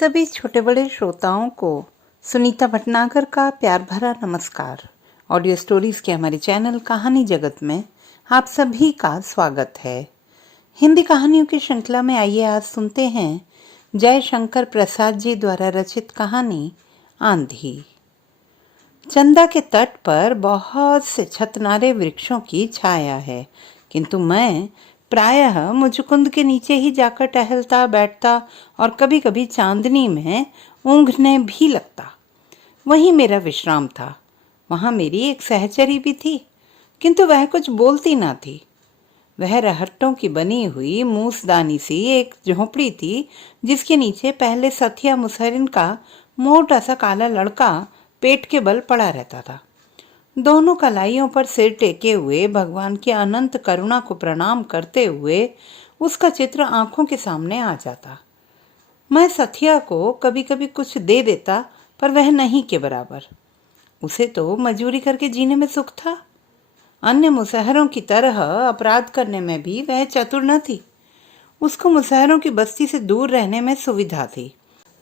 सभी छोटे बड़े श्रोताओं को सुनीता भटनागर का प्यार भरा नमस्कार। ऑडियो स्टोरीज के हमारे चैनल कहानी जगत में आप सभी का स्वागत है। हिंदी कहानियों की श्रृंखला में आइए आज सुनते हैं जय शंकर प्रसाद जी द्वारा रचित कहानी आंधी। चंदा के तट पर बहुत से छतनारे वृक्षों की छाया है, किंतु मैं प्रायः मुचुकुंद के नीचे ही जाकर टहलता बैठता और कभी कभी चांदनी में ऊँघने भी लगता। वहीं मेरा विश्राम था। वहाँ मेरी एक सहचरी भी थी, किंतु वह कुछ बोलती ना थी। वह रहट्टों की बनी हुई मूसदानी सी एक झोंपड़ी थी, जिसके नीचे पहले सथिया मुसहरिन का मोटा सा काला लड़का पेट के बल पड़ा रहता था। दोनों कलाइयों पर सिर टेके हुए भगवान की अनंत करुणा को प्रणाम करते हुए उसका चित्र आंखों के सामने आ जाता। मैं सथिया को कभी कभी कुछ दे देता, पर वह नहीं के बराबर। उसे तो मजूरी करके जीने में सुख था। अन्य मुसहरों की तरह अपराध करने में भी वह चतुर न थी। उसको मुसहरों की बस्ती से दूर रहने में सुविधा थी।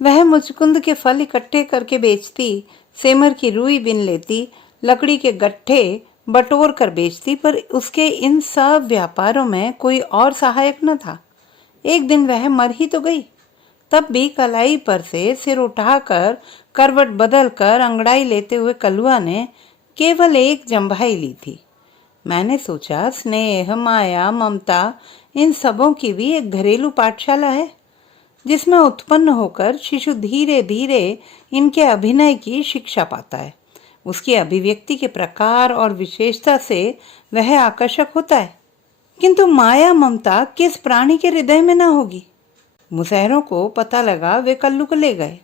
वह मुचकुंद के फल इकट्ठे करके बेचती, सेमर की रुई बिन लेती, लकड़ी के गट्ठे बटोर कर बेचती, पर उसके इन सब व्यापारों में कोई और सहायक न था। एक दिन वह मर ही तो गई। तब भी कलाई पर से सिर उठाकर करवट बदल कर अंगड़ाई लेते हुए कलुआ ने केवल एक जम्भाई ली थी। मैंने सोचा स्नेह, माया, ममता इन सबों की भी एक घरेलू पाठशाला है, जिसमें उत्पन्न होकर शिशु धीरे धीरे इनके अभिनय की शिक्षा पाता है। उसकी अभिव्यक्ति के प्रकार और विशेषता से वह आकर्षक होता है, किंतु माया ममता किस प्राणी के हृदय में न होगी। मुसहरों को पता लगा, वे कल्लू को ले गए।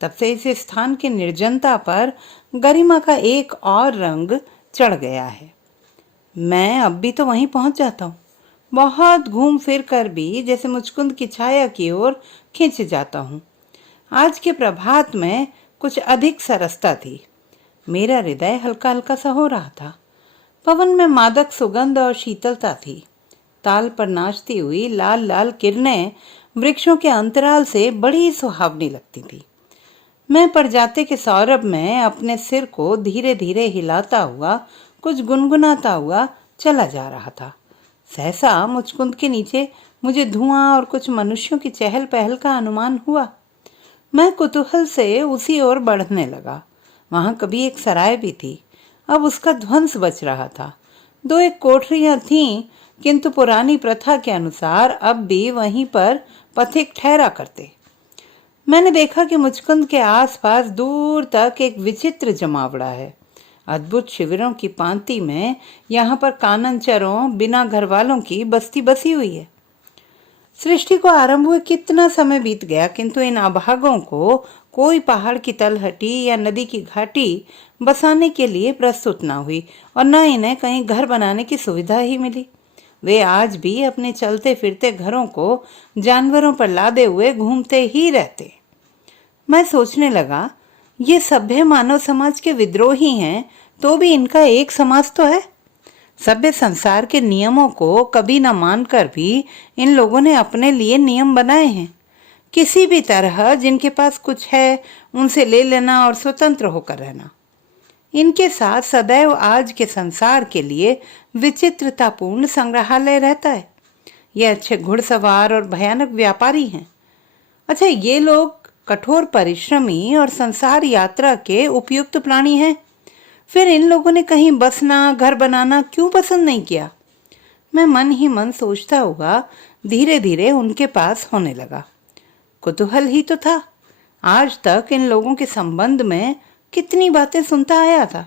तब से इस स्थान की निर्जनता पर गरिमा का एक और रंग चढ़ गया है। मैं अब भी तो वहीं पहुंच जाता हूँ। बहुत घूम फिर कर भी जैसे मुचकुंद की छाया की ओर खिंच जाता हूँ। आज के प्रभात में कुछ अधिक सरसता थी। मेरा हृदय हल्का हल्का सा हो रहा था। पवन में मादक सुगंध और शीतलता थी। ताल पर नाचती हुई लाल लाल किरणें वृक्षों के अंतराल से बड़ी सुहावनी लगती थी। मैं परजाते के सौरभ में अपने सिर को धीरे धीरे हिलाता हुआ कुछ गुनगुनाता हुआ चला जा रहा था। सहसा मुचकुंद के नीचे मुझे धुआं और कुछ मनुष्यों की चहल पहल का अनुमान हुआ। मैं कुतूहल से उसी ओर बढ़ने लगा। वहां कभी एक सराय भी थी, अब उसका ध्वंस बच रहा था। दो एक कोठरियां थीं, किंतु पुरानी प्रथा के अनुसार अब भी वहीं पर पथिक ठहरा करते। मैंने देखा कि मुचकुंद के आसपास दूर तक एक विचित्र जमावड़ा है। अद्भुत शिविरों की पांति में यहाँ पर काननचरों बिना घर वालों की बस्ती बसी हुई है। सृष्टि को आरंभ हुए कितना समय बीत गया, किंतु इन अभागों को कोई पहाड़ की तलहटी या नदी की घाटी बसाने के लिए प्रस्तुत न हुई और न इन्हें कहीं घर बनाने की सुविधा ही मिली। वे आज भी अपने चलते फिरते घरों को जानवरों पर लादे हुए घूमते ही रहते। मैं सोचने लगा, ये सभ्य मानव समाज के विद्रोही हैं, तो भी इनका एक समाज तो है। सभ्य संसार के नियमों को कभी न मानकर भी इन लोगों ने अपने लिए नियम बनाए हैं। किसी भी तरह जिनके पास कुछ है उनसे ले लेना और स्वतंत्र होकर रहना। इनके साथ सदैव आज के संसार के लिए विचित्रतापूर्ण संग्रहालय रहता है। ये अच्छे घुड़सवार और भयानक व्यापारी हैं। अच्छा, ये लोग कठोर परिश्रमी और संसार यात्रा के उपयुक्त प्राणी हैं। फिर इन लोगों ने कहीं बसना, घर बनाना क्यों पसंद नहीं किया? मैं मन ही मन सोचता हुआ धीरे धीरे उनके पास होने लगा। कुतूहल ही तो था। आज तक इन लोगों के संबंध में कितनी बातें सुनता आया था।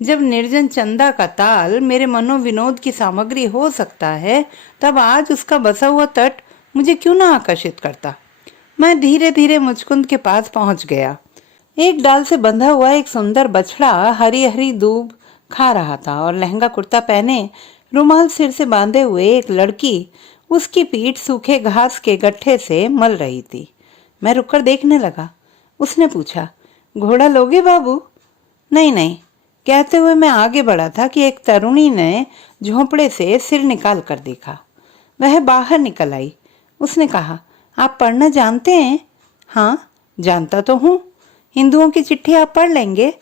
जब निर्जन चंदा का ताल मेरे मनोविनोद की सामग्री हो सकता है, तब आज उसका बसा हुआ तट मुझे क्यों ना आकर्षित करता। मैं धीरे धीरे मुचकुंद के पास पहुंच गया। एक डाल से बंधा हुआ एक सुंदर बछड़ा हरी हरी दूब खा रहा था और लहंगा कुर्ता पहने रुमाल सिर से बांधे हुए एक लड़की उसकी पीठ सूखे घास के गट्ठे से मल रही थी। मैं रुककर देखने लगा। उसने पूछा, घोड़ा लोगे बाबू? नहीं नहीं, कहते हुए मैं आगे बढ़ा था कि एक तरुणी ने झोंपड़े से सिर निकाल कर देखा। वह बाहर निकल आई। उसने कहा, आप पढ़ना जानते हैं? हाँ, जानता तो हूँ, हिंदुओं की चिट्ठी आप पढ़ लेंगे।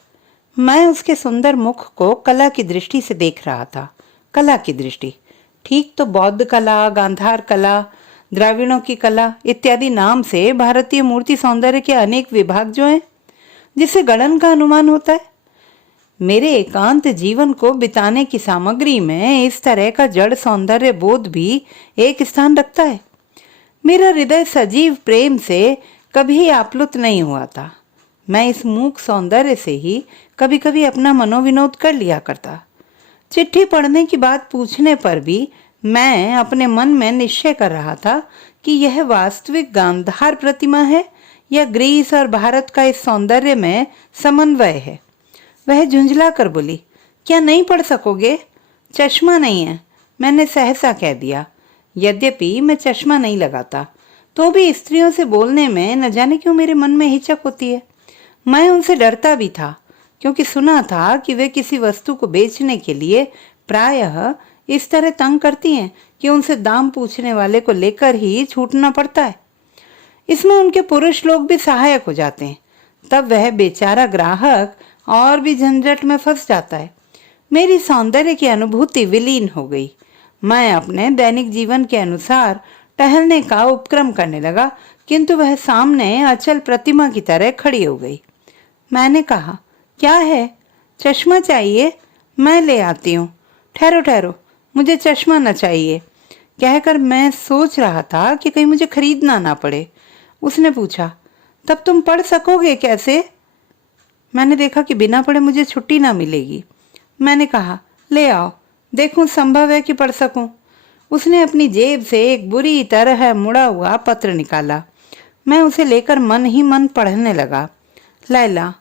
मैं उसके सुंदर मुख को कला की दृष्टि से देख रहा था। कला की दृष्टि, ठीक तो बौद्ध कला, गांधार कला, द्राविड़ों की कला इत्यादि नाम से भारतीय मूर्ति सौंदर्य के अनेक विभाग जो हैं, जिससे गणन का अनुमान होता है। मेरे एकांत जीवन को बिताने की सामग्री में इस तरह का जड़ सौंदर्य बोध भी एक स्थान रखता है। मेरा हृदय सजीव प्रेम से कभी आप्लुत नहीं हुआ था। मैं इस मूक सौंदर्य से ही कभी कभी अपना मनोविनोद कर लिया करता। चिट्ठी पढ़ने की बात पूछने पर भी मैं अपने मन में निश्चय कर रहा था कि यह वास्तविक गांधार प्रतिमा है या ग्रीस और भारत का इस सौंदर्य में समन्वय है। वह झुंझला कर बोली, क्या नहीं पढ़ सकोगे? चश्मा नहीं है, मैंने सहसा कह दिया। यद्यपि मैं चश्मा नहीं लगाता, तो भी स्त्रियों से बोलने में न जाने क्यों मेरे मन में हिचक होती है। मैं उनसे डरता भी था, क्योंकि सुना था कि वे किसी वस्तु को बेचने के लिए प्रायः इस तरह तंग करती हैं कि उनसे दाम पूछने वाले को लेकर ही छूटना पड़ता है। इसमें उनके पुरुष लोग भी सहायक हो जाते हैं। तब वह बेचारा ग्राहक और भी झंझट में फंस जाता है। मेरी सौंदर्य की अनुभूति विलीन हो गई। मैं अपने दैनिक जीवन के अनुसार टहलने का उपक्रम करने लगा, किंतु वह सामने अचल प्रतिमा की तरह खड़ी हो गई। मैंने कहा, क्या है? चश्मा चाहिए? मैं ले आती हूँ। ठहरो ठहरो, मुझे चश्मा न चाहिए, कहकर मैं सोच रहा था कि कहीं मुझे खरीदना ना पड़े। उसने पूछा, तब तुम पढ़ सकोगे कैसे? मैंने देखा कि बिना पढ़े मुझे छुट्टी ना मिलेगी। मैंने कहा, ले आओ, देखूं संभव है कि पढ़ सकूं। उसने अपनी जेब से एक बुरी तरह मुड़ा हुआ पत्र निकाला। मैं उसे लेकर मन ही मन पढ़ने लगा। लैला,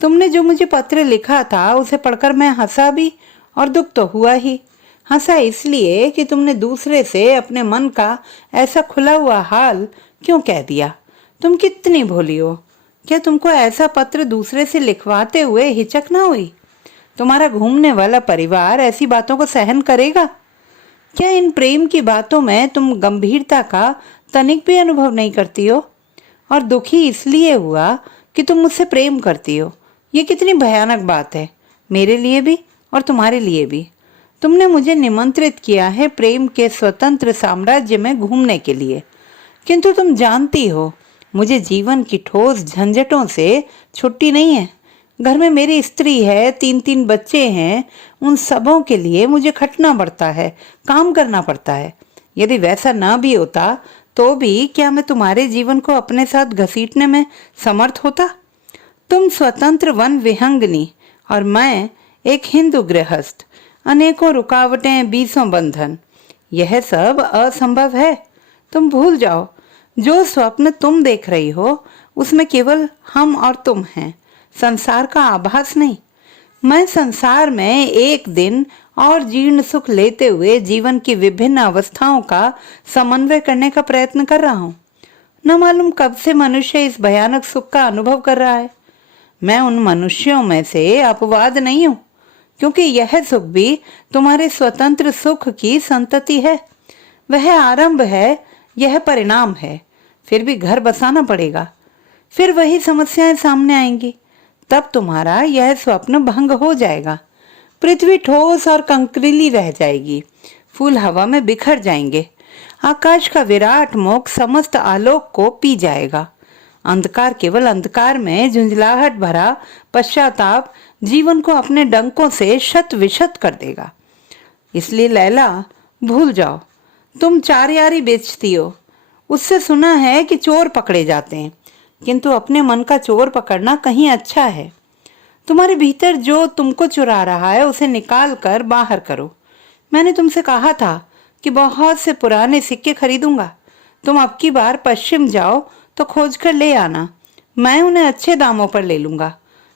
तुमने जो मुझे पत्र लिखा था उसे पढ़कर मैं हंसा भी और दुख तो हुआ ही। हंसा इसलिए कि तुमने दूसरे से अपने मन का ऐसा खुला हुआ हाल क्यों कह दिया। तुम कितनी भोली हो। क्या तुमको ऐसा पत्र दूसरे से लिखवाते हुए हिचक ना हुई? तुम्हारा घूमने वाला परिवार ऐसी बातों को सहन करेगा? क्या इन प्रेम की बातों में तुम गंभीरता का तनिक भी अनुभव नहीं करती हो? और दुखी इसलिए हुआ कि तुम मुझसे प्रेम करती हो। ये कितनी भयानक बात है, मेरे लिए भी और तुम्हारे लिए भी। तुमने मुझे निमंत्रित किया है प्रेम के स्वतंत्र साम्राज्य में घूमने के लिए, किंतु तुम जानती हो मुझे जीवन की ठोस झंझटों से छुट्टी नहीं है। घर में मेरी स्त्री है, 3-3 बच्चे हैं, उन सबों के लिए मुझे खटना पड़ता है, काम करना पड़ता है। यदि वैसा ना भी होता तो भी क्या मैं तुम्हारे जीवन को अपने साथ घसीटने में समर्थ होता? तुम स्वतंत्र वन विहंगनी और मैं एक हिंदू गृहस्थ, अनेकों रुकावटें, बीसों बंधन। यह सब असंभव है। तुम भूल जाओ, जो स्वप्न तुम देख रही हो उसमें केवल हम और तुम हैं, संसार का आभास नहीं। मैं संसार में एक दिन और जीर्ण सुख लेते हुए जीवन की विभिन्न अवस्थाओं का समन्वय करने का प्रयत्न कर रहा हूँ। न मालूम कब से मनुष्य इस भयानक सुख का अनुभव कर रहा है। मैं उन मनुष्यों में से अपवाद नहीं हूँ, क्योंकि यह सुख भी तुम्हारे स्वतंत्र सुख की संतति है। वह आरंभ है, यह परिणाम है। फिर भी घर बसाना पड़ेगा, फिर वही समस्याएं सामने आएंगी। तब तुम्हारा यह स्वप्न भंग हो जाएगा। पृथ्वी ठोस और कंकरीली रह जाएगी, फूल हवा में बिखर जाएंगे, आकाश का विराट मुख समस्त आलोक को पी जाएगा। अंधकार केवल अंधकार में झुंझलाहट भरा पश्चाताप जीवन को अपने डंकों से शत विशत कर देगा। इसलिए लैला, भूल जाओ। तुम चार यारी बेचती हो, उससे सुना है कि चोर पकड़े जाते हैं, किंतु अपने मन का चोर पकड़ना कहीं अच्छा है। तुम्हारे भीतर जो तुमको चुरा रहा है उसे निकाल कर बाहर करो। मैंने तुमसे कहा था कि बहुत से पुराने सिक्के खरीदूंगा। तुम अब की बार पश्चिम जाओ तो खोज कर ले आना, मैं उन्हें अच्छे दामों पर ले लूंगा।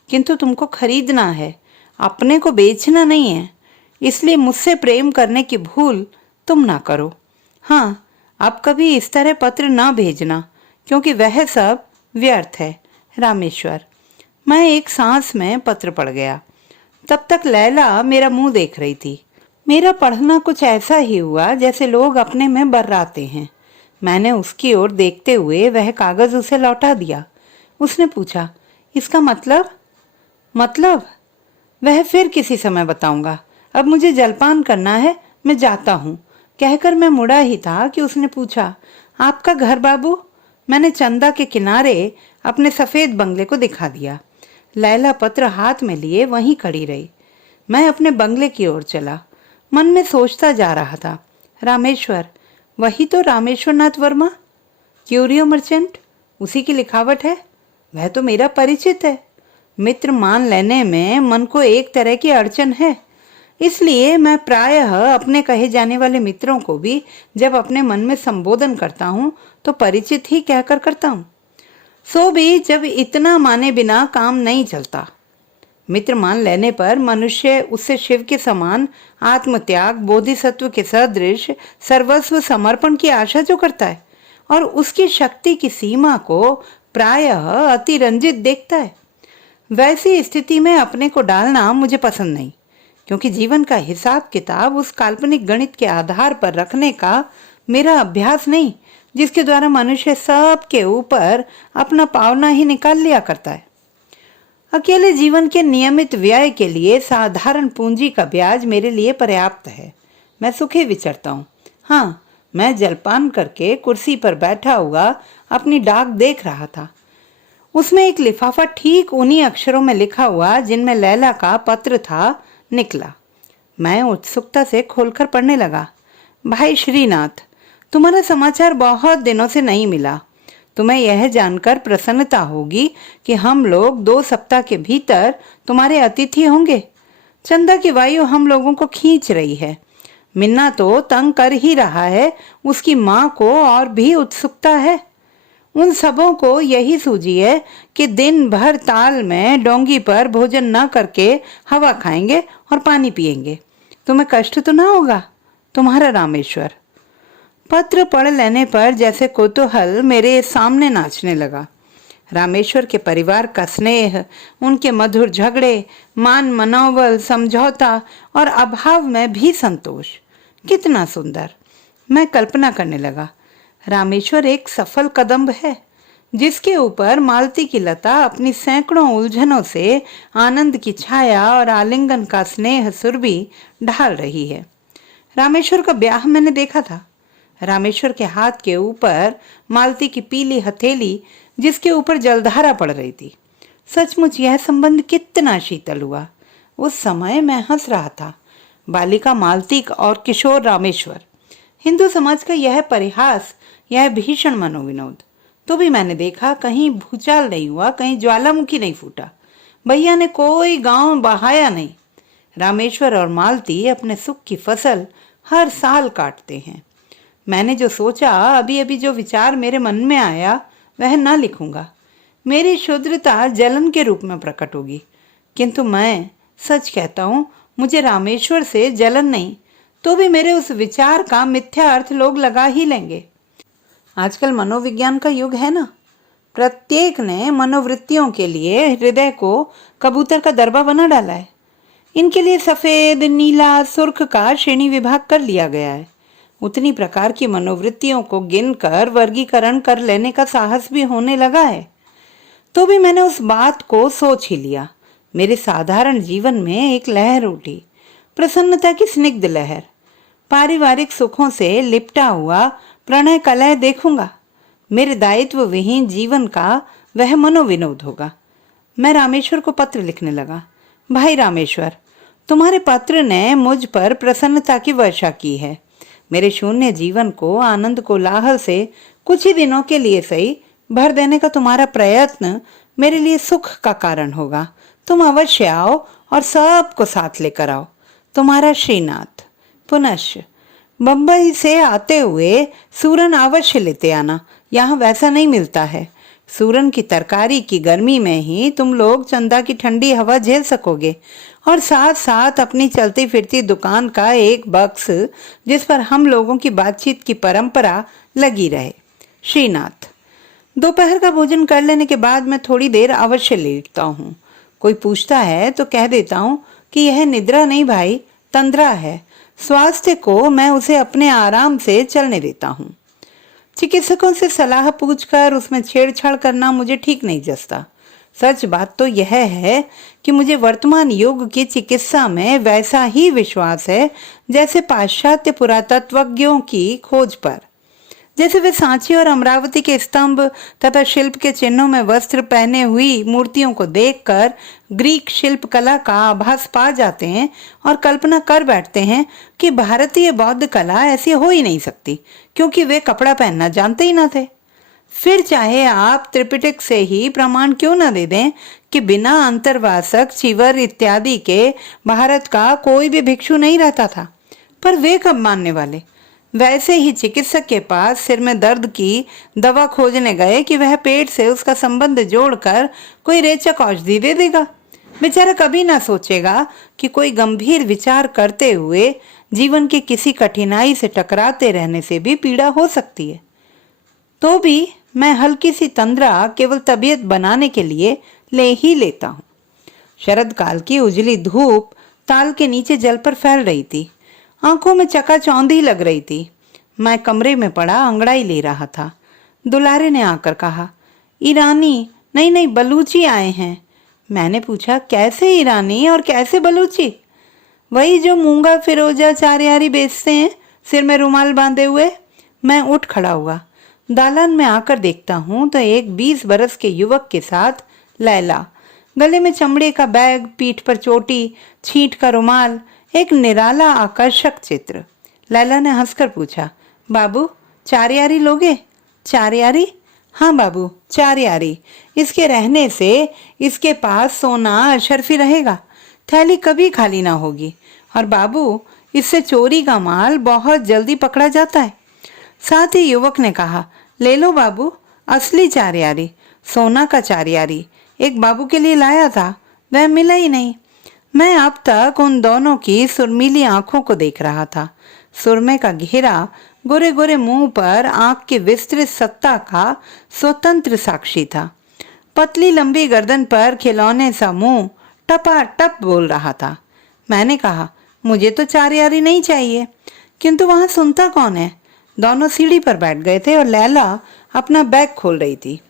किंतु तुमको खरीदना है, अपने को बेचना नहीं है। इसलिए मुझसे प्रेम करने की भूल तुम ना करो। हाँ, अब कभी इस तरह पत्र ना भेजना, क्योंकि वह सब व्यर्थ है। रामेश्वर। मैं एक सांस में पत्र पढ़ गया। तब तक लैला मेरा मुंह देख रही थी। मेरा पढ़ना कुछ ऐसा ही हुआ जैसे लोग अपने में बर्राते हैं। मैंने उसकी ओर देखते हुए वह कागज उसे लौटा दिया। उसने पूछा, इसका मतलब? वह फिर किसी समय बताऊंगा, अब मुझे जलपान करना है, मैं जाता हूँ, कहकर मैं मुड़ा ही था कि उसने पूछा, आपका घर बाबू? मैंने चंदा के किनारे अपने सफेद बंगले को दिखा दिया। लैला पत्र हाथ में लिए वहीं खड़ी रही। मैं अपने बंगले की ओर चला। मन में सोचता जा रहा था, रामेश्वर, वही तो रामेश्वर नाथ वर्मा, क्यूरियो मर्चेंट, उसी की लिखावट है। वह तो मेरा परिचित है। मित्र मान लेने में मन को एक तरह की अड़चन है, इसलिए मैं प्रायः अपने कहे जाने वाले मित्रों को भी जब अपने मन में संबोधन करता हूँ तो परिचित ही कहकर करता हूँ। सो भी जब इतना माने बिना काम नहीं चलता। मित्र मान लेने पर मनुष्य उससे शिव के समान आत्मत्याग, बोधिसत्व के सदृश सर्वस्व समर्पण की आशा जो करता है और उसकी शक्ति की सीमा को प्रायः अतिरंजित देखता है, वैसी स्थिति में अपने को डालना मुझे पसंद नहीं, क्योंकि जीवन का हिसाब किताब उस काल्पनिक गणित के आधार पर रखने का मेरा अभ्यास नहीं जिसके द्वारा मनुष्य सबके ऊपर अपना पावना ही निकाल लिया करता है। अकेले जीवन के नियमित व्यय के लिए साधारण पूंजी का ब्याज मेरे लिए पर्याप्त है। मैं सुखी विचरता हूँ। हाँ, मैं जलपान करके कुर्सी पर बैठा हुआ अपनी डाक देख रहा था। उसमें एक लिफाफा ठीक उन्हीं अक्षरों में लिखा हुआ जिनमें लैला का पत्र था निकला। मैं उत्सुकता से खोलकर पढ़ने लगा। भाई श्रीनाथ, तुम्हारा समाचार बहुत दिनों से नहीं मिला। तुम्हें यह जानकर प्रसन्नता होगी कि हम लोग 2 सप्ताह के भीतर तुम्हारे अतिथि होंगे। चंदा की वायु हम लोगों को खींच रही है। मिन्ना तो तंग कर ही रहा है, उसकी माँ को और भी उत्सुकता है। उन सबों को यही सूझी है कि दिन भर ताल में डोंगी पर भोजन न करके हवा खाएंगे और पानी पिएंगे। तुम्हें कष्ट तो ना होगा? तुम्हारा रामेश्वर। पत्र पढ़ लेने पर जैसे कौतूहल मेरे सामने नाचने लगा। रामेश्वर के परिवार का स्नेह, उनके मधुर झगड़े, मान मनोबल, समझौता और अभाव में भी संतोष, कितना सुंदर। मैं कल्पना करने लगा, रामेश्वर एक सफल कदंब है जिसके ऊपर मालती की लता अपनी सैकड़ों उलझनों से आनंद की छाया और आलिंगन का स्नेह सुरभि ढाल रही है। रामेश्वर का ब्याह मैंने देखा था। रामेश्वर के हाथ के ऊपर मालती की पीली हथेली जिसके ऊपर जलधारा पड़ रही थी। सचमुच यह संबंध कितना शीतल हुआ। उस समय मैं हंस रहा था। बालिका मालती और किशोर रामेश्वर, हिंदू समाज का यह परिहास, यह भीषण मनोविनोद। तो भी मैंने देखा कहीं भूचाल नहीं हुआ, कहीं ज्वालामुखी नहीं फूटा, भैया ने कोई गांव बहाया नहीं। रामेश्वर और मालती अपने सुख की फसल हर साल काटते हैं। मैंने जो सोचा, अभी अभी जो विचार मेरे मन में आया, वह ना लिखूंगा। मेरी शुद्रता जलन के रूप में प्रकट होगी, किंतु मैं सच कहता हूँ, मुझे रामेश्वर से जलन नहीं, तो भी मेरे उस विचार का मिथ्या अर्थ लोग लगा ही लेंगे। आजकल मनोविज्ञान का युग है ना। प्रत्येक ने मनोवृत्तियों के लिए हृदय को कबूतर का दरबा बना डाला है। इनके लिए सफेद, नीला, सुर्ख का श्रेणी विभाग कर लिया गया है। उतनी प्रकार की मनोवृत्तियों को गिनकर वर्गीकरण कर लेने का साहस भी होने लगा है। तो भी मैंने उस बात को सोच ही लिया। मेरे साधारण जीवन में एक लहर उठी, प्रसन्नता की स्निग्ध लहर। पारिवारिक सुखों से लिपटा हुआ प्रणय कलह देखूंगा। मेरे दायित्व विहीन जीवन का वह मनोविनोद होगा। मैं रामेश्वर को पत्र लिखने लगा। भाई रामेश्वर, तुम्हारे पत्र ने मुझ पर प्रसन्नता की वर्षा की है। मेरे शून्य जीवन को, आनंद कोलाहल से कुछ ही दिनों के लिए सही भर देने का तुम्हारा प्रयत्न मेरे लिए सुख का कारण होगा। तुम अवश्य आओ और सबको साथ लेकर आओ। तुम्हारा श्रीनाथ। पुनश्च बंबई से आते हुए सूरन अवश्य लेते आना, यहाँ वैसा नहीं मिलता है। सूरन की तरकारी की गर्मी में ही तुम लोग चंदा की ठंडी हवा झेल सकोगे और साथ साथ अपनी चलती फिरती दुकान का एक बक्स जिस पर हम लोगों की बातचीत की परंपरा लगी रहे। श्रीनाथ। दोपहर का भोजन कर लेने के बाद मैं थोड़ी देर अवश्य लेटता हूँ। कोई पूछता है तो कह देता हूँ कि यह निद्रा नहीं भाई, तंद्रा है। स्वास्थ्य को मैं उसे अपने आराम से चलने देता हूँ। चिकित्सकों से सलाह पूछकर उसमें छेड़छाड़ करना मुझे ठीक नहीं जचता। सच बात तो यह है कि मुझे वर्तमान युग की चिकित्सा में वैसा ही विश्वास है जैसे पाश्चात्य पुरातत्वज्ञों की खोज पर। जैसे वे सांची और अमरावती के स्तंभ तथा शिल्प के चिन्हों में वस्त्र पहने हुई मूर्तियों को देखकर ग्रीक शिल्प कला का आभास पा जाते हैं और कल्पना कर बैठते हैं कि भारतीय बौद्ध कला ऐसी हो ही नहीं सकती, क्योंकि वे कपड़ा पहनना जानते ही ना थे। फिर चाहे आप त्रिपिटक से ही प्रमाण क्यों न दे दें कि बिना अंतर्वासक, चीवर इत्यादि के भारत का कोई भी भिक्षु नहीं रहता था, पर वे कब मानने वाले। वैसे ही चिकित्सक के पास सिर में दर्द की दवा खोजने गए कि वह पेट से उसका संबंध जोड़कर कोई रेचक औषधि दे देगा। बेचारा कभी ना सोचेगा कि कोई गंभीर विचार करते हुए जीवन के किसी कठिनाई से टकराते रहने से भी पीड़ा हो सकती है। तो भी मैं हल्की सी तंद्रा केवल तबीयत बनाने के लिए ले ही लेता हूँ। शरद काल की उजली धूप ताल के नीचे जल पर फैल रही थी। आंखों में चकाचौंधी लग रही थी। मैं कमरे में पड़ा अंगड़ाई ले रहा था। दुलारे ने आकर कहा, ईरानी नहीं नहीं बलूची आए हैं। मैंने पूछा, कैसे ईरानी और कैसे बलूची? वही जो मूंगा फिरोजा चारियारी बेचते हैं, सिर में रुमाल बांधे हुए। मैं उठ खड़ा हुआ। दालान में आकर देखता हूँ तो एक 20 बरस के युवक के साथ लैला, गले में चमड़े का बैग, पीठ पर चोटी, छींट का रुमाल, एक निराला आकर्षक चित्र। लैला ने हंसकर पूछा, बाबू चारियारी लोगे? चारियारी? हाँ बाबू, चारियारी। इसके रहने से इसके पास सोना अशर्फी रहेगा, थैली कभी खाली ना होगी। और बाबू, इससे चोरी का माल बहुत जल्दी पकड़ा जाता है। साथ ही युवक ने कहा, ले लो बाबू, असली चारियारी, सोना का चारियारी एक बाबू के लिए लाया था, वह मिला ही नहीं। मैं अब तक उन दोनों की सुरमीली आंखों को देख रहा था। सुरमे का घेरा गोरे गोरे मुंह पर आंख की विस्तृत सत्ता का स्वतंत्र साक्षी था। पतली लंबी गर्दन पर खिलौने सा मुंह टपाटप बोल रहा था। मैंने कहा, मुझे तो चारियारी नहीं चाहिए, किंतु वहां सुनता कौन है। दोनों सीढ़ी पर बैठ गए थे और लैला अपना बैग खोल रही थी।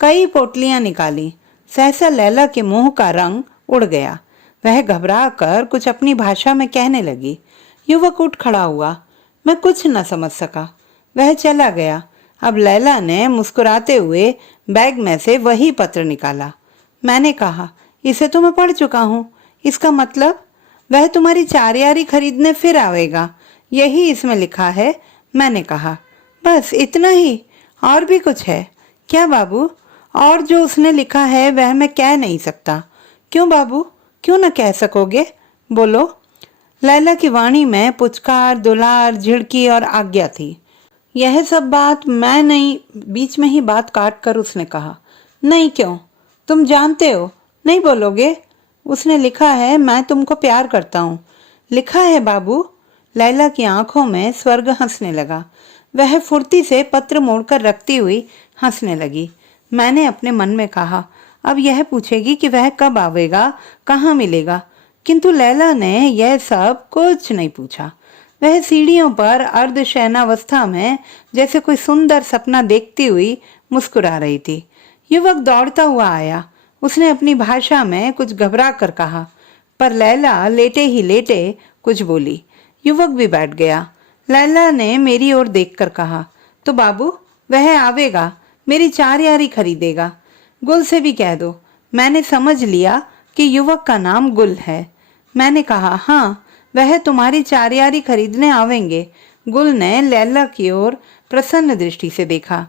कई पोटलियां निकाली। सहसा लैला के मुंह का रंग उड़ गया। वह घबरा कर कुछ अपनी भाषा में कहने लगी। युवक उठ खड़ा हुआ। मैं कुछ न समझ सका। वह चला गया। अब लैला ने मुस्कुराते हुए बैग में से वही पत्र निकाला। मैंने कहा, इसे तो मैं पढ़ चुका हूँ। इसका मतलब वह तुम्हारी चारियारी खरीदने फिर आवेगा, यही इसमें लिखा है। मैंने कहा, बस इतना ही? और भी कुछ है क्या बाबू? और जो उसने लिखा है वह मैं कह नहीं सकता। क्यों बाबू, क्यों न कह सकोगे? बोलो। लैला की वाणी में पुचकार, दुलार, झिड़की और आज्ञा थी। यह सब बात मैं नहीं। बीच में ही बात काट कर उसने कहा, नहीं क्यों, तुम जानते हो, नहीं बोलोगे? उसने लिखा है, मैं तुमको प्यार करता हूँ। लिखा है बाबू। लैला की आंखों में स्वर्ग हंसने लगा। वह फुर्ती से पत्र मोड़कर रखती हुई हंसने लगी। मैंने अपने मन में कहा, अब यह पूछेगी कि वह कब आवेगा, कहाँ मिलेगा। किंतु लैला ने यह सब कुछ नहीं पूछा। वह सीढ़ियों पर अर्ध शयनावस्था में जैसे कोई सुंदर सपना देखती हुई मुस्कुरा रही थी। युवक दौड़ता हुआ आया। उसने अपनी भाषा में कुछ घबरा कर कहा, पर लैला लेटे ही लेटे कुछ बोली। युवक भी बैठ गया। लैला ने मेरी ओर देखकर कहा, तो बाबू वह आवेगा, मेरी चारियारी खरीदेगा। गुल से भी कह दो। मैंने समझ लिया कि युवक का नाम गुल है। मैंने कहा, हाँ, वह तुम्हारी चारियारी खरीदने आवेंगे। गुल ने लैला की ओर प्रसन्न दृष्टि से देखा,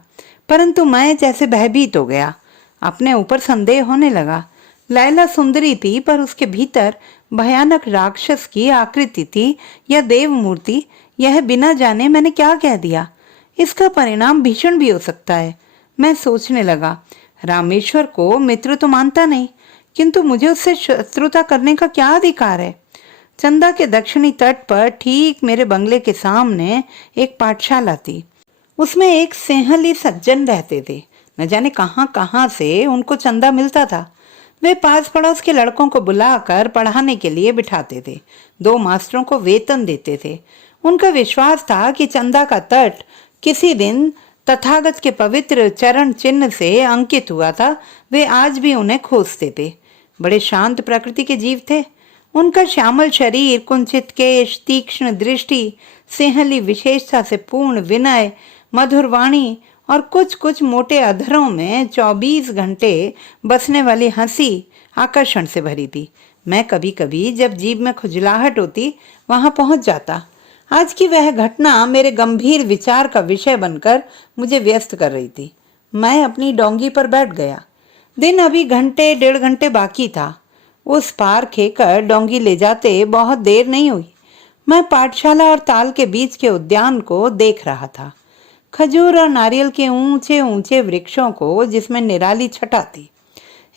परंतु मैं जैसे भयभीत हो गया। अपने ऊपर संदेह होने लगा। लैला सुंदरी थी, पर उसके भीतर भयानक राक्षस की आकृति थी या देव मूर्ति, यह बिना जाने मैंने क्या कह दिया। इसका परिणाम भीषण भी हो सकता है। मैं सोचने लगा, रामेश्वर को मित्र तो मानता नहीं, किंतु मुझे उससे शत्रुता करने का क्या अधिकार है। चंदा के दक्षिणी तट पर ठीक मेरे बंगले के सामने एक पाठशाला थी। उसमें एक सेहली सज्जन रहते थे। न जाने कहाँ कहाँ से उनको चंदा मिलता था। वे पास पड़ोस के लड़कों को बुलाकर पढ़ाने के लिए बिठाते थे। 2 मास्टरों को वेतन देते थे। उनका विश्वास था कि चंदा का तट किसी दिन तथागत के पवित्र चरण चिन्ह से अंकित हुआ था, वे आज भी उन्हें खोजते थे। बड़े शांत प्रकृति के जीव थे। उनका श्यामल शरीर, कुंचित केश, तीक्ष्ण दृष्टि, सिंहली विशेषता से पूर्ण विनय, मधुर वाणी और कुछ कुछ मोटे अधरों में 24 घंटे बसने वाली हंसी आकर्षण से भरी थी। मैं कभी कभी जब जीभ में खुजलाहट होती वहां पहुंच जाता। आज की वह घटना मेरे गंभीर विचार का विषय बनकर मुझे व्यस्त कर रही थी। मैं अपनी डोंगी पर बैठ गया। दिन अभी घंटे 1.5 घंटे बाकी था। उस पार खेकर डोंगी ले जाते बहुत देर नहीं हुई। मैं पाठशाला और ताल के बीच के उद्यान को देख रहा था। खजूर और नारियल के ऊंचे ऊंचे वृक्षों को जिसमें निराली छटा थी।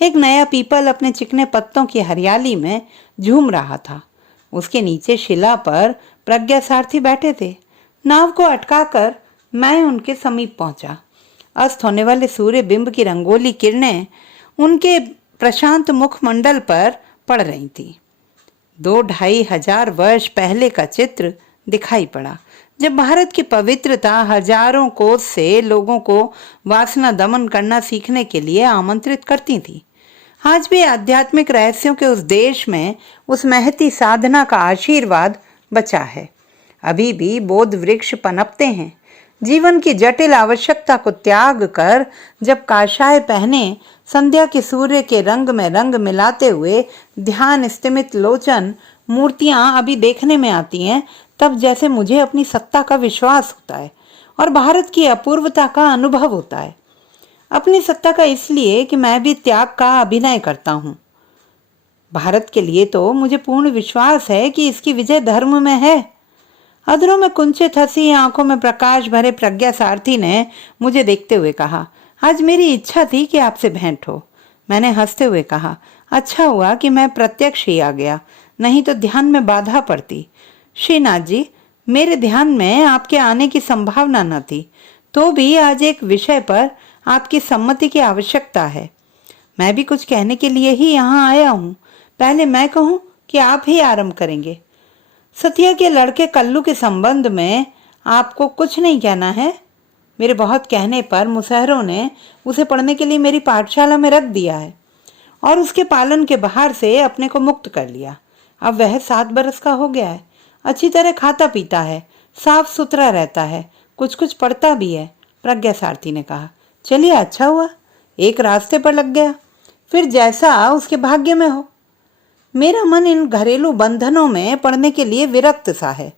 एक नया पीपल अपने चिकने पत्तों की हरियाली में झूम रहा था। उसके नीचे शिला पर प्रज्ञा सारथी बैठे थे। नाव को अटकाकर मैं उनके समीप पहुंचा। अस्त होने वाले सूर्य बिंब की रंगोली किरणें उनके प्रशांत मुखमंडल पर पड़ रही थी। 2-2.5 हजार वर्ष पहले का चित्र दिखाई पड़ा, जब भारत की पवित्रता हजारों कोस से लोगों को वासना दमन करना सीखने के लिए आमंत्रित करती थी। आज भी आध्यात्मिक रहस्यों के उस देश में उस महती साधना का आशीर्वाद बचा है। अभी भी बोध वृक्ष पनपते हैं। जीवन की जटिल आवश्यकता को त्याग कर जब काशाय पहने संध्या के सूर्य के रंग में रंग मिलाते हुए ध्यान स्तिमित लोचन मूर्तियां अभी देखने में आती हैं, तब जैसे मुझे अपनी सत्ता का विश्वास होता है और भारत की अपूर्वता का अनुभव होता है। अपनी सत्ता का इसलिए कि मैं भी त्याग का अभिनय करता हूँ। भारत के लिए तो मुझे पूर्ण विश्वास है कि इसकी विजय धर्म में है। अधरों में कुंचित हंसी, आंखों में प्रकाश भरे प्रज्ञा सारथी ने मुझे देखते हुए कहा, आज मेरी इच्छा थी कि आपसे भेंट हो। मैंने हंसते हुए कहा, अच्छा हुआ कि मैं प्रत्यक्ष ही आ गया, नहीं तो ध्यान में बाधा पड़ती। श्रीनाथ जी, मेरे ध्यान में आपके आने की संभावना न थी, तो भी आज एक विषय पर आपकी सम्मति की आवश्यकता है। मैं भी कुछ कहने के लिए ही यहाँ आया हूँ। पहले मैं कहूँ कि आप ही आरंभ करेंगे? सतिया के लड़के कल्लू के संबंध में आपको कुछ नहीं कहना है? मेरे बहुत कहने पर मुसहरों ने उसे पढ़ने के लिए मेरी पाठशाला में रख दिया है और उसके पालन के बाहर से अपने को मुक्त कर लिया। अब वह 7 बरस का हो गया है। अच्छी तरह खाता पीता है, साफ सुथरा रहता है, कुछ कुछ पढ़ता भी है। प्रज्ञा सारथी ने कहा, चलिए अच्छा हुआ, एक रास्ते पर लग गया। फिर जैसा उसके भाग्य में हो। मेरा मन इन घरेलू बंधनों में पड़ने के लिए विरक्त सा है।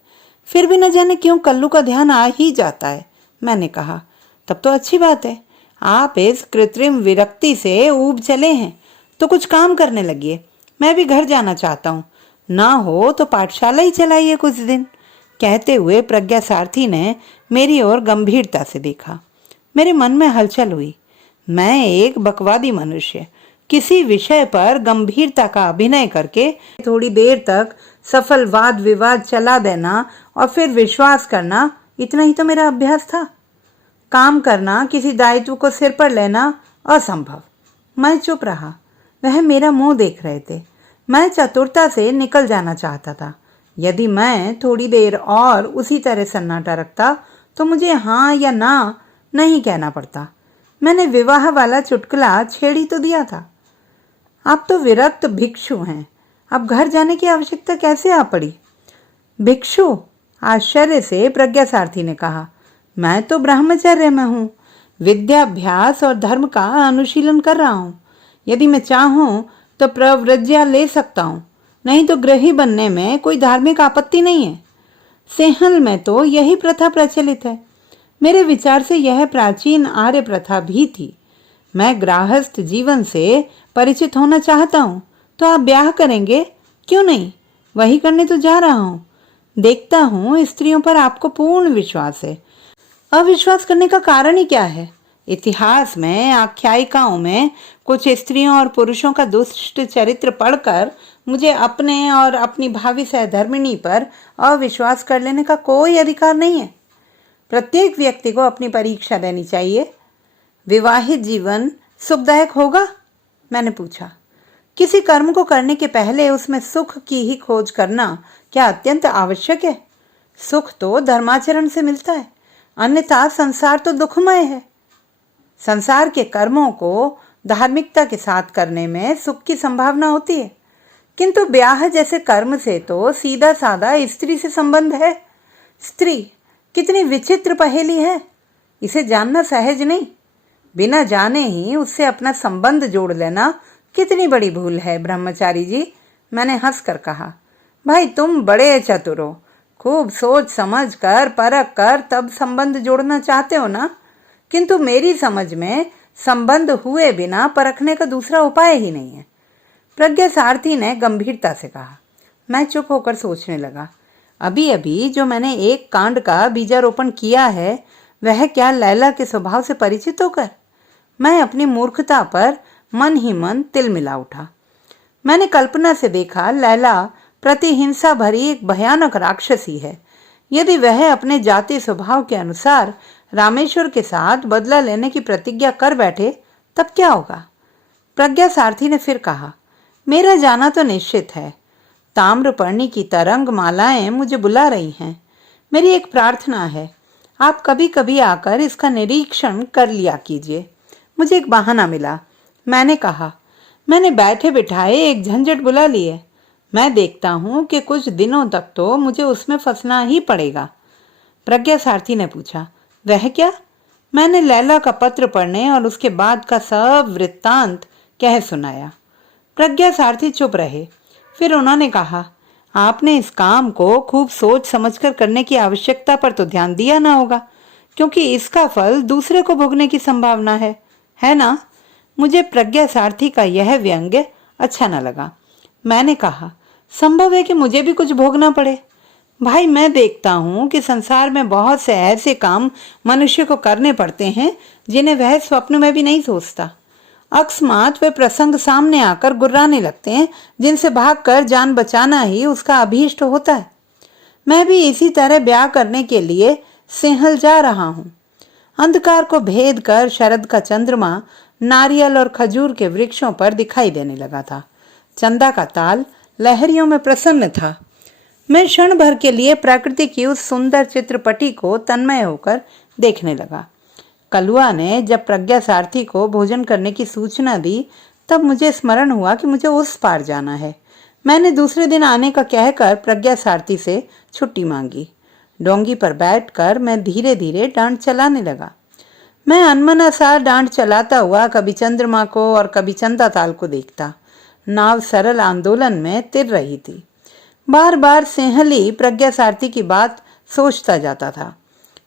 फिर भी न जाने क्यों कल्लू का ध्यान आ ही जाता है। मैंने कहा, तब तो अच्छी बात है। आप इस कृत्रिम विरक्ति से ऊब चले हैं तो कुछ काम करने लगिए। मैं भी घर जाना चाहता हूँ। ना हो तो पाठशाला ही चलाइए कुछ दिन। कहते हुए प्रज्ञा सारथी ने मेरी ओर गंभीरता से देखा। मेरे मन में हलचल हुई। मैं एक बकवादी मनुष्य, किसी विषय पर गंभीरता का अभिनय करके थोड़ी देर तक सफल वाद विवाद चला देना और फिर विश्वास करना, इतना ही तो मेरा अभ्यास था। काम करना, किसी दायित्व को सिर पर लेना असंभव। मैं चुप रहा। वह मेरा मुंह देख रहे थे। मैं चतुरता से निकल जाना चाहता था। यदि मैं थोड़ी देर और उसी तरह सन्नाटा रखता तो मुझे हाँ या ना नहीं कहना पड़ता। मैंने विवाह वाला चुटकुला छेड़ ही तो दिया था। आप तो विरक्त भिक्षु हैं, अब घर जाने की आवश्यकता कैसे आ पड़ी? भिक्षु? आश्चर्य से प्रज्ञा सारथी ने कहा, मैं तो ब्रह्मचर्य में हूँ, विद्याभ्यास और धर्म का अनुशीलन कर रहा हूँ। यदि मैं चाहूँ तो प्रव्रज्या ले सकता हूँ, नहीं तो गृही बनने में कोई धार्मिक आपत्ति नहीं है। सिंहल में तो यही प्रथा प्रचलित है। मेरे विचार से यह प्राचीन आर्य प्रथा भी थी। मैं गृहस्थ जीवन से परिचित होना चाहता हूँ, तो आप ब्याह करेंगे? क्यों नहीं, वही करने तो जा रहा हूँ। देखता हूँ स्त्रियों पर आपको पूर्ण विश्वास है। अविश्वास करने का कारण ही क्या है? इतिहास में, आख्यायिकाओं में कुछ स्त्रियों और पुरुषों का दुष्ट चरित्र पढ़कर मुझे अपने और अपनी भावी सहधर्मिणी पर अविश्वास कर लेने का कोई अधिकार नहीं है। प्रत्येक व्यक्ति को अपनी परीक्षा देनी चाहिए। विवाहित जीवन सुखदायक होगा? मैंने पूछा। किसी कर्म को करने के पहले उसमें सुख की ही खोज करना क्या अत्यंत आवश्यक है? सुख तो धर्माचरण से मिलता है। अन्यथा संसार तो दुखमय है। संसार के कर्मों को धार्मिकता के साथ करने में सुख की संभावना होती है, किंतु ब्याह जैसे कर्म से तो सीधा साधा स्त्री से संबंध है। स्त्री कितनी विचित्र पहेली है, इसे जानना सहज नहीं। बिना जाने ही उससे अपना संबंध जोड़ लेना कितनी बड़ी भूल है ब्रह्मचारी जी। मैंने हंसकर कहा, भाई तुम बड़े चतुर हो, खूब सोच समझ कर परख कर तब संबंध जोड़ना चाहते हो ना, किंतु मेरी समझ में संबंध हुए बिना परखने का दूसरा उपाय ही नहीं है। प्रज्ञा सारथी ने गंभीरता से कहा। मैं चुप होकर सोचने लगा। अभी अभी जो मैंने एक कांड का बीजारोपण किया है, वह क्या लैला के स्वभाव से परिचित होकर? मैं अपनी मूर्खता पर मन ही मन तिल मिला उठा। मैंने कल्पना से देखा, लैला प्रतिहिंसा भरी एक भयानक राक्षसी है। यदि वह अपने जाति स्वभाव के अनुसार रामेश्वर के साथ बदला लेने की प्रतिज्ञा कर बैठे तब क्या होगा? प्रज्ञा सारथी ने फिर कहा, मेरा जाना तो निश्चित है। ताम्रपर्णी की तरंग मालाएं मुझे बुला रही हैं। मेरी एक प्रार्थना है, आप कभी कभी आकर इसका निरीक्षण कर लिया कीजिए। मुझे एक बहाना मिला। मैंने कहा, मैंने बैठे बिठाए एक झंझट बुला ली है। मैं देखता हूं कि कुछ दिनों तक तो मुझे उसमें फंसना ही पड़ेगा। प्रज्ञा सारथी ने पूछा, वह क्या? मैंने लैला का पत्र पढ़ने और उसके बाद का सब वृत्तांत कह सुनाया। प्रज्ञा सारथी चुप रहे। फिर उन्होंने कहा, आपने इस काम को खूब सोच समझकर करने की आवश्यकता पर तो ध्यान दिया ना होगा, क्योंकि इसका फल दूसरे को भोगने की संभावना है ना? मुझे प्रज्ञा सारथी का यह व्यंग्य अच्छा न लगा। मैंने कहा, संभव है कि मुझे भी कुछ भोगना पड़े। भाई मैं देखता हूं कि संसार में बहुत से ऐसे काम मनुष्य को करने पड़ते हैं जिन्हें वह स्वप्न में भी नहीं सोचता। अकस्मात वे प्रसंग सामने आकर गुर्राने लगते हैं, जिनसे भागकर जान बचाना ही उसका अभीष्ट होता है। मैं भी इसी तरह ब्याह करने के लिए सिंहल जा रहा हूँ। अंधकार को भेद कर शरद का चंद्रमा नारियल और खजूर के वृक्षों पर दिखाई देने लगा था। चंदा का ताल लहरियों में प्रसन्न था। मैं क्षण भर के लिए प्रकृति की उस सुंदर चित्रपटी को तन्मय होकर देखने लगा। कलुआ ने जब प्रज्ञा सारथी को भोजन करने की सूचना दी, तब मुझे स्मरण हुआ कि मुझे उस पार जाना है। मैंने दूसरे दिन आने का कहकर प्रज्ञा सारथी से छुट्टी मांगी। डोंगी पर बैठकर मैं धीरे धीरे डांट चलाने लगा। मैं अनमना सा डांट चलाता हुआ कभी चंद्रमा को और कभी चंदा ताल को देखता। नाव सरल आंदोलन में तिर रही थी। बार बार सेहली प्रज्ञा सारथी की बात सोचता जाता था।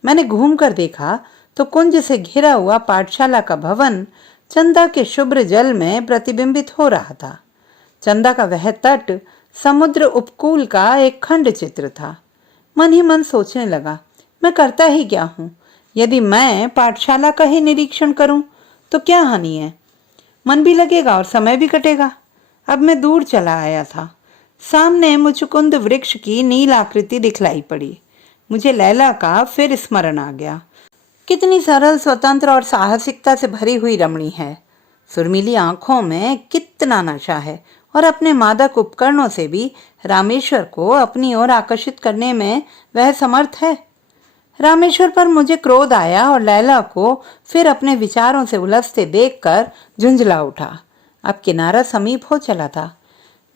मैंने घूम कर देखा तो कुंज से घिरा हुआ पाठशाला का भवन चंदा के शुभ्र जल में प्रतिबिंबित हो रहा था। चंदा का वह तट समुद्र उपकूल का एक खंड चित्र था। मन ही मन सोचने लगा, मैं करता ही क्या हूँ? यदि मैं पाठशाला का ही निरीक्षण करूं तो क्या हानि है? मन भी लगेगा और समय भी कटेगा। अब मैं दूर चला आया था। सामने मुचुकुंद वृक्ष की नील आकृति दिखलाई पड़ी। मुझे लैला का फिर स्मरण आ गया। कितनी सरल, स्वतंत्र और साहसिकता से भरी हुई रमणी है। सुरमीली आंखों में कितना नशा है और अपने मादक उपकरणों से भी रामेश्वर को अपनी ओर आकर्षित करने में वह समर्थ है। रामेश्वर पर मुझे क्रोध आया और लैला को फिर अपने विचारों से उलझते देखकर झुंझला उठा। अब किनारा समीप हो चला था।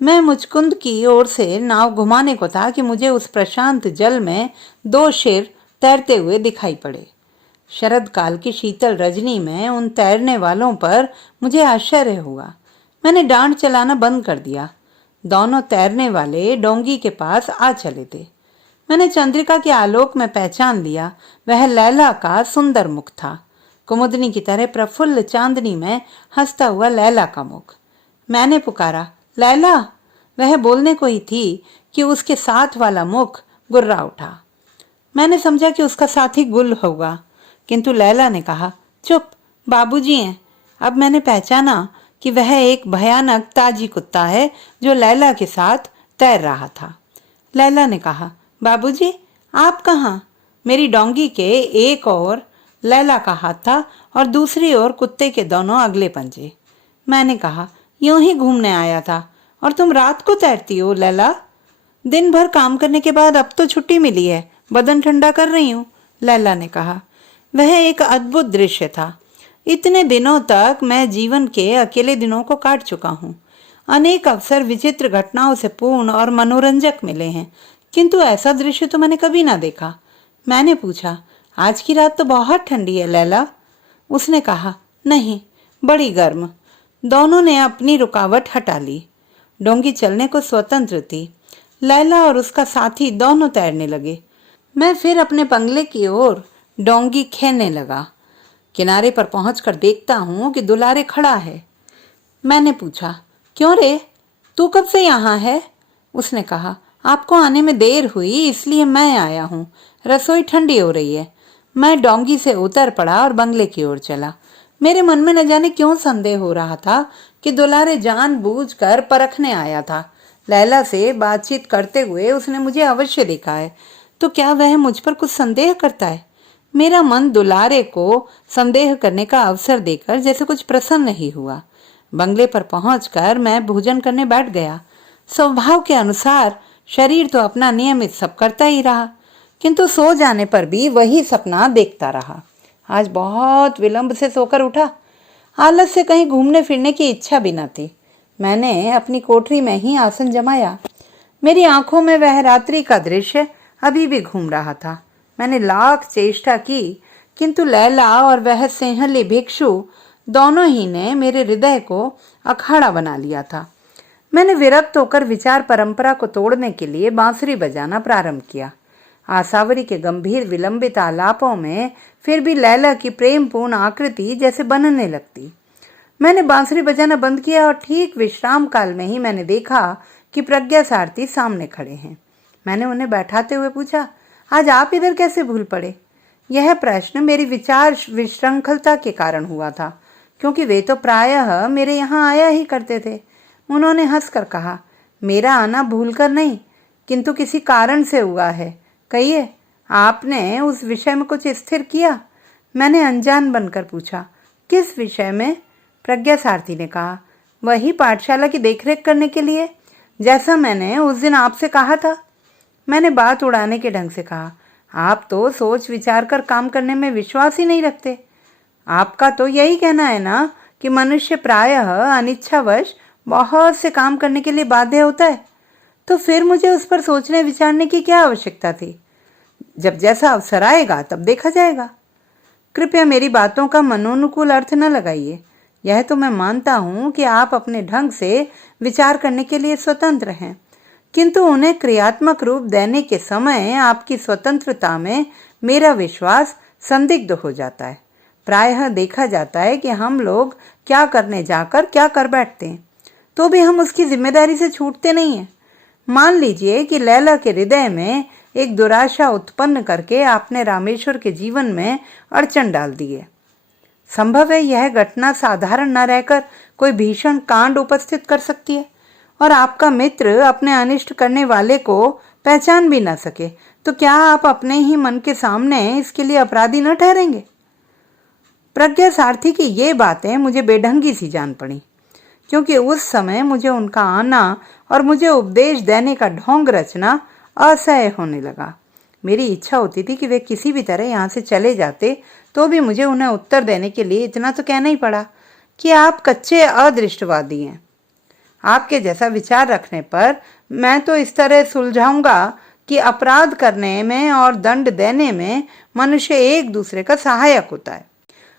मैं मुचकुंद की ओर से नाव घुमाने को था कि मुझे उस प्रशांत जल में दो शेर तैरते हुए दिखाई पड़े। शरद काल की शीतल रजनी में उन तैरने वालों पर मुझे आश्चर्य हुआ। मैंने डांट चलाना बंद कर दिया। दोनों तैरने वाले डोंगी के पास आ चले थे। मैंने चंद्रिका के आलोक में पहचान लिया, वह लैला का सुंदर मुख था। कुमुदनी की तरह प्रफुल्ल चांदनी में हंसता हुआ लैला का मुख। मैंने पुकारा, लैला। वह बोलने को ही थी कि उसके साथ वाला मुख गुर्रा उठा। मैंने समझा कि उसका साथी गुल होगा, किंतु लैला ने कहा, चुप, बाबूजी हैं। अब मैंने पहचाना कि वह एक भयानक ताजी कुत्ता है जो लैला के साथ तैर रहा था। लैला ने कहा, बाबूजी आप कहाँ? मेरी डोंगी के एक ओर लैला का हाथ था और दूसरी ओर कुत्ते के दोनों अगले पंजे। मैंने कहा, यूं ही घूमने आया था। और तुम रात को तैरती हो लैला? दिन भर काम करने के बाद अब तो छुट्टी मिली है, बदन ठंडा कर रही हूँ। लैला ने कहा। वह एक अद्भुत दृश्य था। इतने दिनों तक मैं जीवन के अकेले दिनों को काट चुका हूँ। अनेक अवसर विचित्र घटनाओं से पूर्ण और मनोरंजक मिले हैं, किंतु ऐसा दृश्य तो मैंने कभी ना देखा। मैंने पूछा, आज की रात तो बहुत ठंडी है लैला। उसने कहा, नहीं, बड़ी गर्म। दोनों ने अपनी रुकावट हटा ली। डोंगी चलने को स्वतंत्र थी। लैला और उसका साथी दोनों तैरने लगे। मैं फिर अपने बंगले की ओर डोंगी खेलने लगा। किनारे पर पहुंचकर देखता हूं कि दुलारे खड़ा है। मैंने पूछा, क्यों रे, तू कब से यहाँ है? उसने कहा, आपको आने में देर हुई इसलिए मैं आया हूँ। रसोई ठंडी हो रही है। मैं डोंगी से उतर पड़ा और बंगले की ओर चला। मेरे मन में न जाने क्यों संदेह हो रहा था कि दुलारे जानबूझकर परखने आया था। लैला से बातचीत करते हुए उसने मुझे अवश्य देखा है, तो क्या वह मुझ पर कुछ संदेह करता है? मेरा मन दुलारे को संदेह करने का अवसर देकर जैसे कुछ प्रसन्न नहीं हुआ। बंगले पर पहुंचकर मैं भोजन करने बैठ गया। स्वभाव के अनुसार शरीर तो अपना नियमित सब करता ही रहा, किंतु सो जाने पर भी वही सपना देखता रहा। आज बहुत विलंब से सोकर उठा। आलस से कहीं घूमने फिरने की इच्छा भी न थी। मैंने अपनी कोठरी में ही आसन जमाया। मेरी आंखों में वह रात्रि का दृश्य अभी भी घूम रहा था। मैंने लाख चेष्टा की, किंतु लैला और वह सेहली भिक्षु दोनों ही ने मेरे हृदय को अखाड़ा बना लिया था। मैंने विरक्त होकर विचार परंपरा को तोड़ने के लिए बांसुरी बजाना प्रारंभ किया। आसावरी के गंभीर विलंबित आलापों में फिर भी लैला की प्रेमपूर्ण आकृति जैसे बनने लगती। मैंने बांसुरी बजाना बंद किया और ठीक विश्राम काल में ही मैंने देखा कि प्रज्ञा सारथी सामने खड़े हैं। मैंने उन्हें बैठाते हुए पूछा, आज आप इधर कैसे भूल पड़े? यह प्रश्न मेरी विचार विश्रृंखलता के कारण हुआ था, क्योंकि वे तो प्रायः मेरे यहाँ आया ही करते थे। उन्होंने हंसकर कहा, मेरा आना भूलकर नहीं, किंतु किसी कारण से हुआ है। कहिए, आपने उस विषय में कुछ स्थिर किया? मैंने अनजान बनकर पूछा, किस विषय में? प्रज्ञा सारथी ने कहा, वही पाठशाला की देखरेख करने के लिए, जैसा मैंने उस दिन आपसे कहा था। मैंने बात उड़ाने के ढंग से कहा, आप तो सोच विचार कर काम करने में विश्वास ही नहीं रखते। आपका तो यही कहना है ना कि मनुष्य प्रायः अनिच्छावश बहुत से काम करने के लिए बाध्य होता है। तो फिर मुझे उस पर सोचने विचारने की क्या आवश्यकता थी? जब जैसा अवसर आएगा तब देखा जाएगा। कृपया मेरी बातों का मनोनुकूल अर्थ न लगाइए। यह तो मैं मानता हूँ कि आप अपने ढंग से विचार करने के लिए स्वतंत्र हैं, किंतु उन्हें क्रियात्मक रूप देने के समय आपकी स्वतंत्रता में मेरा विश्वास संदिग्ध हो जाता है। प्रायः देखा जाता है कि हम लोग क्या करने जाकर क्या कर बैठते हैं, तो भी हम उसकी जिम्मेदारी से छूटते नहीं हैं। मान लीजिए कि लैला के हृदय में एक दुराशा उत्पन्न करके आपने रामेश्वर के जीवन में अड़चन डाल दी है। संभव है यह घटना साधारण न रहकर कोई भीषण कांड उपस्थित कर सकती है, और आपका मित्र अपने अनिष्ट करने वाले को पहचान भी न सके, तो क्या आप अपने ही मन के सामने इसके लिए अपराधी न ठहरेंगे? प्रज्ञा सारथी की ये बातें मुझे बेढंगी सी जान पड़ी, क्योंकि उस समय मुझे उनका आना और मुझे उपदेश देने का ढोंग रचना असह्य होने लगा। मेरी इच्छा होती थी कि वे किसी भी तरह यहाँ से चले जाते, तो भी मुझे उन्हें उत्तर देने के लिए इतना तो कहना ही पड़ा कि आप कच्चे अदृष्टवादी हैं। आपके जैसा विचार रखने पर मैं तो इस तरह सुलझाऊंगा कि अपराध करने में और दंड देने में मनुष्य एक दूसरे का सहायक होता है।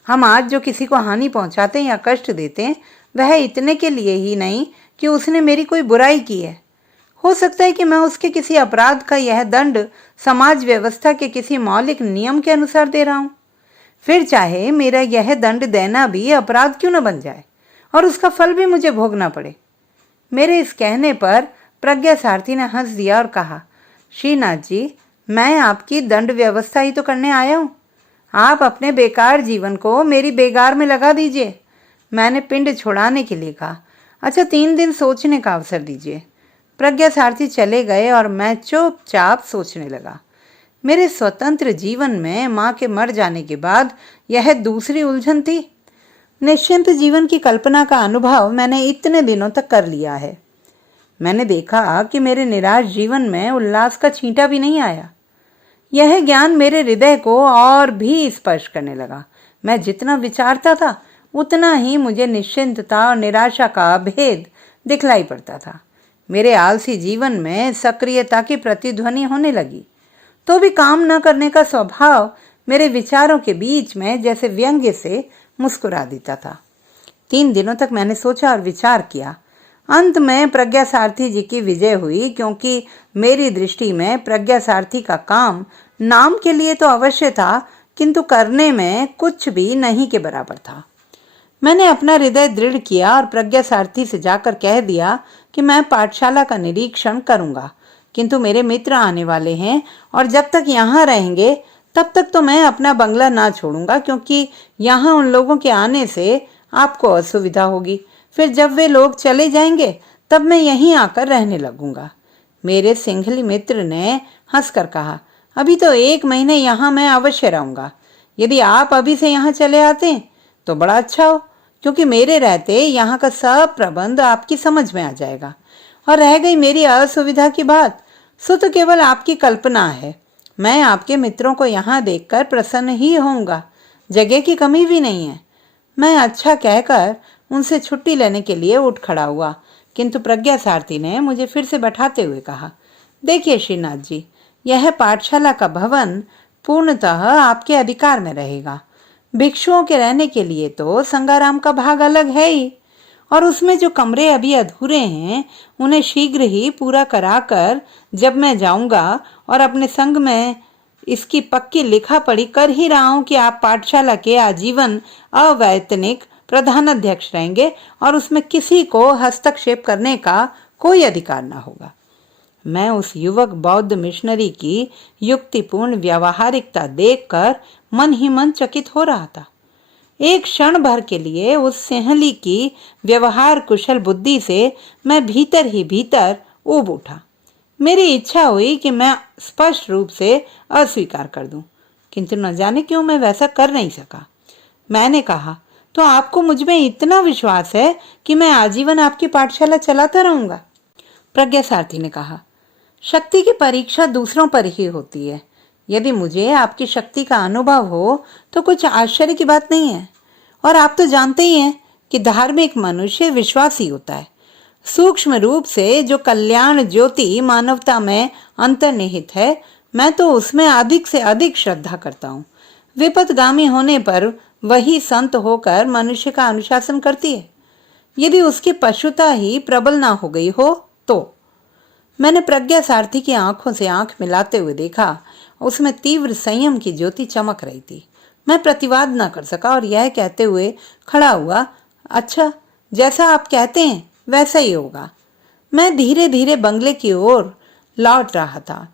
हम आज जो किसी को हानि पहुंचाते हैं या कष्ट देते हैं, वह इतने के लिए ही नहीं कि उसने मेरी कोई बुराई की है। हो सकता है कि मैं उसके किसी अपराध का यह दंड समाज व्यवस्था के किसी मौलिक नियम के अनुसार दे रहा हूँ। फिर चाहे मेरा यह दंड देना भी अपराध क्यों न बन जाए और उसका फल भी मुझे भोगना पड़े। मेरे इस कहने पर प्रज्ञा सारथी ने हंस दिया और कहा, श्रीनाथ जी, मैं आपकी दंड व्यवस्था ही तो करने आया हूँ। आप अपने बेकार जीवन को मेरी बेगार में लगा दीजिए। मैंने पिंड छुड़ाने के लिए कहा। अच्छा, 3 दिन सोचने का अवसर दीजिए। प्रज्ञा सारथी चले गए और मैं चुपचाप सोचने लगा। मेरे स्वतंत्र जीवन में माँ के मर जाने के बाद यह दूसरी उलझन थी। निश्चिंत जीवन की कल्पना का अनुभव मैंने इतने दिनों तक कर लिया है। मैंने देखा कि मेरे निराश जीवन में उल्लास का छींटा भी नहीं आया। यह ज्ञान मेरे हृदय को और भी स्पर्श करने लगा। मैं जितना विचारता था उतना ही मुझे निश्चिंतता और निराशा का भेद दिखलाई पड़ता था। मेरे आलसी जीवन में सक्रियता की प्रतिध्वनि होने लगी, तो भी काम न करने का स्वभाव मेरे विचारों के बीच में जैसे व्यंग्य से मुस्कुरा देता था। 3 दिनों तक मैंने सोचा और विचार किया। अंत में प्रज्ञा सारथी जी की विजय हुई, क्योंकि मेरी दृष्टि में प्रज्ञा सारथी का काम नाम के लिए तो अवश्य था, किंतु करने में कुछ भी नहीं के बराबर था। मैंने अपना हृदय दृढ़ किया और प्रज्ञा सारथी से जाकर कह दिया कि मैं पाठशाला का निरीक्षण करूंगा, किंतु मेरे मित्र आने वाले हैं और जब तक यहाँ रहेंगे तब तक तो मैं अपना बंगला ना छोड़ूंगा, क्योंकि यहाँ उन लोगों के आने से आपको असुविधा होगी। फिर जब वे लोग चले जाएंगे तब मैं यहीं आकर रहने लगूंगा। मेरे सिंघली मित्र ने हंसकर कहा, अभी तो 1 महीने यहाँ मैं अवश्य रहूंगा। यदि आप अभी से यहाँ चले आते तो बड़ा अच्छा हो, क्योंकि मेरे रहते यहाँ का सब प्रबंध आपकी समझ में आ जाएगा। और रह गई मेरी असुविधा की बात, सो तो केवल आपकी कल्पना है। मैं आपके मित्रों को यहाँ देखकर प्रसन्न ही होऊंगा, जगह की कमी भी नहीं है। मैं अच्छा कहकर उनसे छुट्टी लेने के लिए उठ खड़ा हुआ, किंतु प्रज्ञा सारथी ने मुझे फिर से बैठाते हुए कहा, देखिए श्रीनाथ जी, यह पाठशाला का भवन पूर्णतः आपके अधिकार में रहेगा। भिक्षुओं के रहने के लिए तो संगाराम का भाग अलग है ही, और उसमें जो कमरे अभी अधूरे हैं उन्हें शीघ्र ही पूरा कराकर जब मैं जाऊंगा, और अपने संग में इसकी पक्की लिखा पढ़ी कर ही रहा हूं कि आप पाठशाला के आजीवन अवैतनिक प्रधानाध्यक्ष रहेंगे और उसमें किसी को हस्तक्षेप करने का कोई अधिकार ना होगा। मैं उस युवक बौद्ध मिशनरी की युक्तिपूर्ण व्यावहारिकता देखकर मन ही मन चकित हो रहा था। एक क्षण भर के लिए उस सिंहली की व्यवहार कुशल बुद्धि से मैं भीतर ही भीतर ऊब उठा। मेरी इच्छा हुई कि मैं स्पष्ट रूप से अस्वीकार कर दूं, किंतु न जाने क्यों मैं वैसा कर नहीं सका। मैंने कहा, तो आपको मुझ में इतना विश्वास है कि मैं आजीवन आपकी पाठशाला चलाता रहूंगा? प्रज्ञा सारथी ने कहा, शक्ति की परीक्षा दूसरों पर ही होती है। यदि मुझे आपकी शक्ति का अनुभव हो तो कुछ आश्चर्य की बात नहीं है। और आप तो जानते ही हैं कि धार्मिक मनुष्य विश्वासी होता है। सूक्ष्म रूप से जो कल्याण ज्योति मानवता में अंतर्निहित है, मैं तो उसमें अधिक से अधिक श्रद्धा करता हूँ। विपथगामी होने पर वही संत होकर मनुष्य का अनुशासन करती है, यदि उसकी पशुता ही प्रबल ना हो गई हो तो। मैंने प्रज्ञा सारथी की आंखों से आंख मिलाते हुए देखा, उसमें तीव्र संयम की ज्योति चमक रही थी। मैं प्रतिवाद न कर सका और यह कहते हुए खड़ा हुआ, अच्छा, जैसा आप कहते हैं वैसा ही होगा। मैं धीरे धीरे बंगले की ओर लौट रहा था।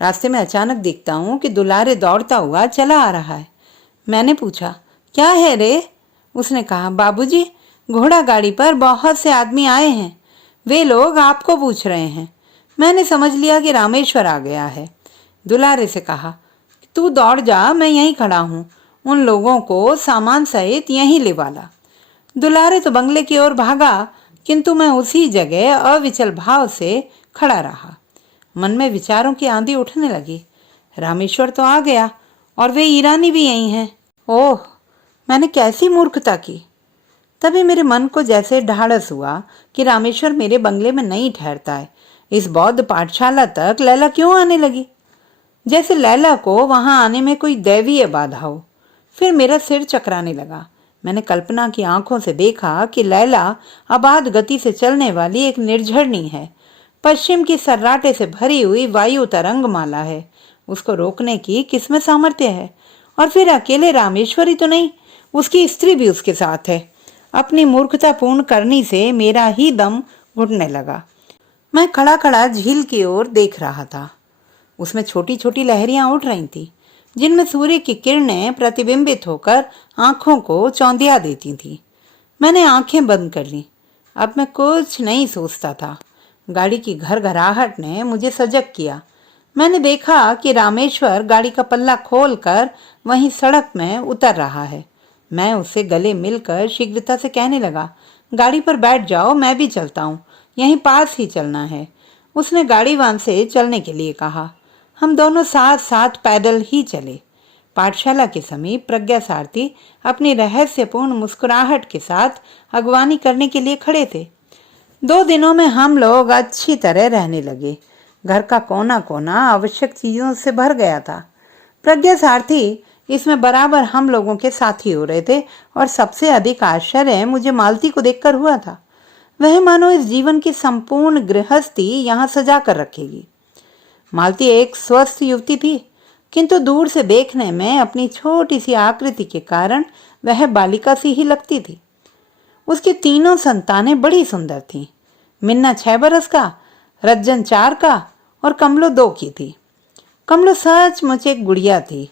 रास्ते में अचानक देखता हूँ कि दुलारे दौड़ता हुआ चला आ रहा है। मैंने पूछा, क्या है रे? उसने कहा, बाबूजी, घोड़ा गाड़ी पर बहुत से आदमी आए हैं, वे लोग आपको पूछ रहे हैं। मैंने समझ लिया कि रामेश्वर आ गया है। दुलारे से कहा, तू दौड़ जा, मैं यहीं खड़ा हूँ, उन लोगों को सामान सहित यहीं ले वाला। दुलारे तो बंगले की ओर भागा, किंतु मैं उसी जगह अविचल भाव से खड़ा रहा। मन में विचारों की आंधी उठने लगी। रामेश्वर तो आ गया और वे ईरानी भी यहीं हैं। ओह, मैंने कैसी मूर्खता की। तभी मेरे मन को जैसे ढाढ़स हुआ कि रामेश्वर मेरे बंगले में नहीं ठहरता है। इस बौद्ध पाठशाला तक लैला क्यों आने लगी? जैसे लैला को वहां आने में कोई दैवीय बाधा हो। फिर मेरा सिर चकराने लगा। मैंने कल्पना की आंखों से देखा कि लैला अबाध गति से चलने वाली एक निर्झरणी है, पश्चिम की सर्राटे से भरी हुई वायु तरंग माला है। उसको रोकने की किसमें सामर्थ्य है? और फिर अकेले रामेश्वरी तो नहीं, उसकी स्त्री भी उसके साथ है। अपनी मूर्खता पूर्ण करनी से मेरा ही दम घुटने लगा। मैं खड़ा खड़ा झील की ओर देख रहा था। उसमें छोटी छोटी लहरियां उठ रही थी, जिनमें सूर्य की किरणें प्रतिबिंबित होकर आंखों को चौंधिया देती थी। मैंने आंखें बंद कर ली। अब मैं कुछ नहीं सोचता था। गाड़ी की घरघराहट ने मुझे सजग किया। मैंने देखा कि रामेश्वर गाड़ी का पल्ला खोलकर वहीं सड़क में उतर रहा है। मैं उससे गले मिलकर शीघ्रता से कहने लगा, गाड़ी पर बैठ जाओ, मैं भी चलता हूँ, यहीं पास ही चलना है। उसने गाड़ीवान से चलने के लिए कहा। हम दोनों साथ साथ पैदल ही चले। पाठशाला के समीप प्रज्ञा सारथी अपनी रहस्यपूर्ण मुस्कुराहट के साथ अगवानी करने के लिए खड़े थे। 2 दिनों में हम लोग अच्छी तरह रहने लगे। घर का कोना कोना आवश्यक चीजों से भर गया था। प्रज्ञा सारथी इसमें बराबर हम लोगों के साथी हो रहे थे और सबसे अधिक आश्चर्य मुझे मालती को देखकर हुआ था। वह मानो इस जीवन की संपूर्ण गृहस्थी यहाँ सजा कर रखेगी। मालती एक स्वस्थ युवती थी, किंतु दूर से देखने में अपनी छोटी सी आकृति के कारण वह बालिका सी ही लगती थी। उसकी तीनों संतानें बड़ी सुंदर थीं। मिन्ना 6 बरस का, रज्जन 4 का और कमलो 2 की थी। कमलो सचमुच एक गुड़िया थी।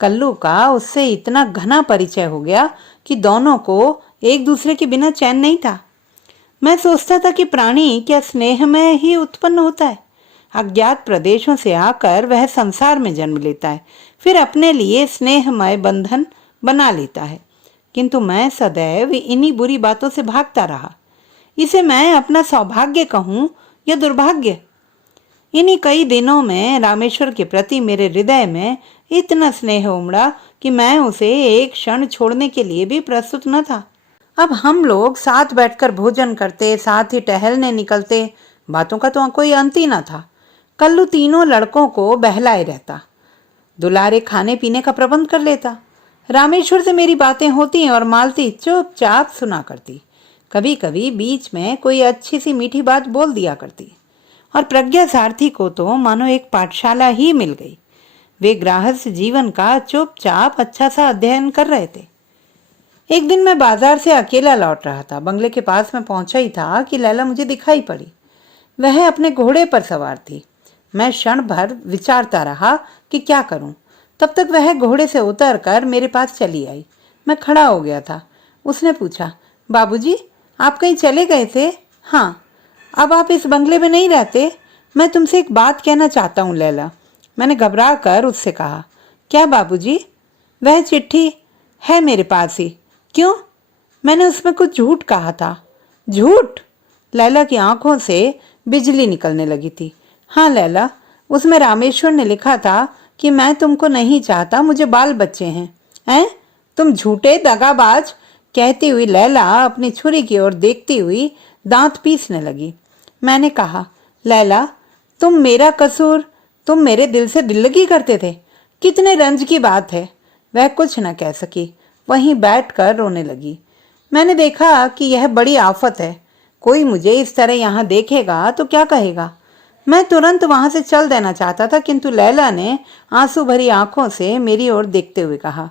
कल्लू का उससे इतना घना परिचय हो गया कि दोनों को एक दूसरे के बिना चैन नहीं था। मैं सोचता था कि प्राणी क्या स्नेह में ही उत्पन्न होता है। अज्ञात प्रदेशों से आकर वह संसार में जन्म लेता है, फिर अपने लिए स्नेहमय बंधन बना लेता है। किंतु मैं सदैव इन्हीं बुरी बातों से भागता रहा। इसे मैं अपना सौभाग्य कहूँ या दुर्भाग्य। इन्हीं कई दिनों में रामेश्वर के प्रति मेरे हृदय में इतना स्नेह उमड़ा कि मैं उसे एक क्षण छोड़ने के लिए भी प्रस्तुत न था। अब हम लोग साथ बैठकर भोजन करते, साथ ही टहलने निकलते। बातों का तो कोई अंत ही न था। कल्लू तीनों लड़कों को बहलाए रहता, दुलारे खाने पीने का प्रबंध कर लेता। रामेश्वर से मेरी बातें होती और मालती चुपचाप सुना करती। कभी कभी बीच में कोई अच्छी सी मीठी बात बोल दिया करती। और प्रज्ञा सारथी को तो मानो एक पाठशाला ही मिल गई। वे गृहस्थ जीवन का चुपचाप अच्छा सा अध्ययन कर रहे थे। एक दिन मैं बाजार से अकेला लौट रहा था। बंगले के पास में पहुंचा ही था कि लैला मुझे दिखाई पड़ी। वह अपने घोड़े पर सवार थी। मैं क्षण भर विचारता रहा कि क्या करूं। तब तक वह घोड़े से उतरकर मेरे पास चली आई। मैं खड़ा हो गया था। उसने पूछा, बाबूजी, आप कहीं चले गए थे? हाँ। अब आप इस बंगले में नहीं रहते? मैं तुमसे एक बात कहना चाहता हूँ लैला। मैंने घबरा कर उससे कहा। क्या बाबूजी? वह चिट्ठी है मेरे पास ही। क्यों? मैंने उसमें कुछ झूठ कहा था। झूठ? लैला की आंखों से बिजली निकलने लगी थी। हाँ लैला, उसमें रामेश्वर ने लिखा था कि मैं तुमको नहीं चाहता, मुझे बाल बच्चे हैं। हैं? तुम झूठे दगाबाज! कहती हुई लैला अपनी छुरी की ओर देखती हुई दांत पीसने लगी। मैंने कहा, लैला, तुम मेरा कसूर, तुम मेरे दिल से दिल लगी करते थे। कितने रंज की बात है। वह कुछ न कह सकी, वहीं बैठकर रोने लगी। मैंने देखा कि यह बड़ी आफत है। कोई मुझे इस तरह यहाँ देखेगा तो क्या कहेगा। मैं तुरंत वहां से चल देना चाहता था, किंतु लैला ने आंसू भरी आंखों से मेरी ओर देखते हुए कहा,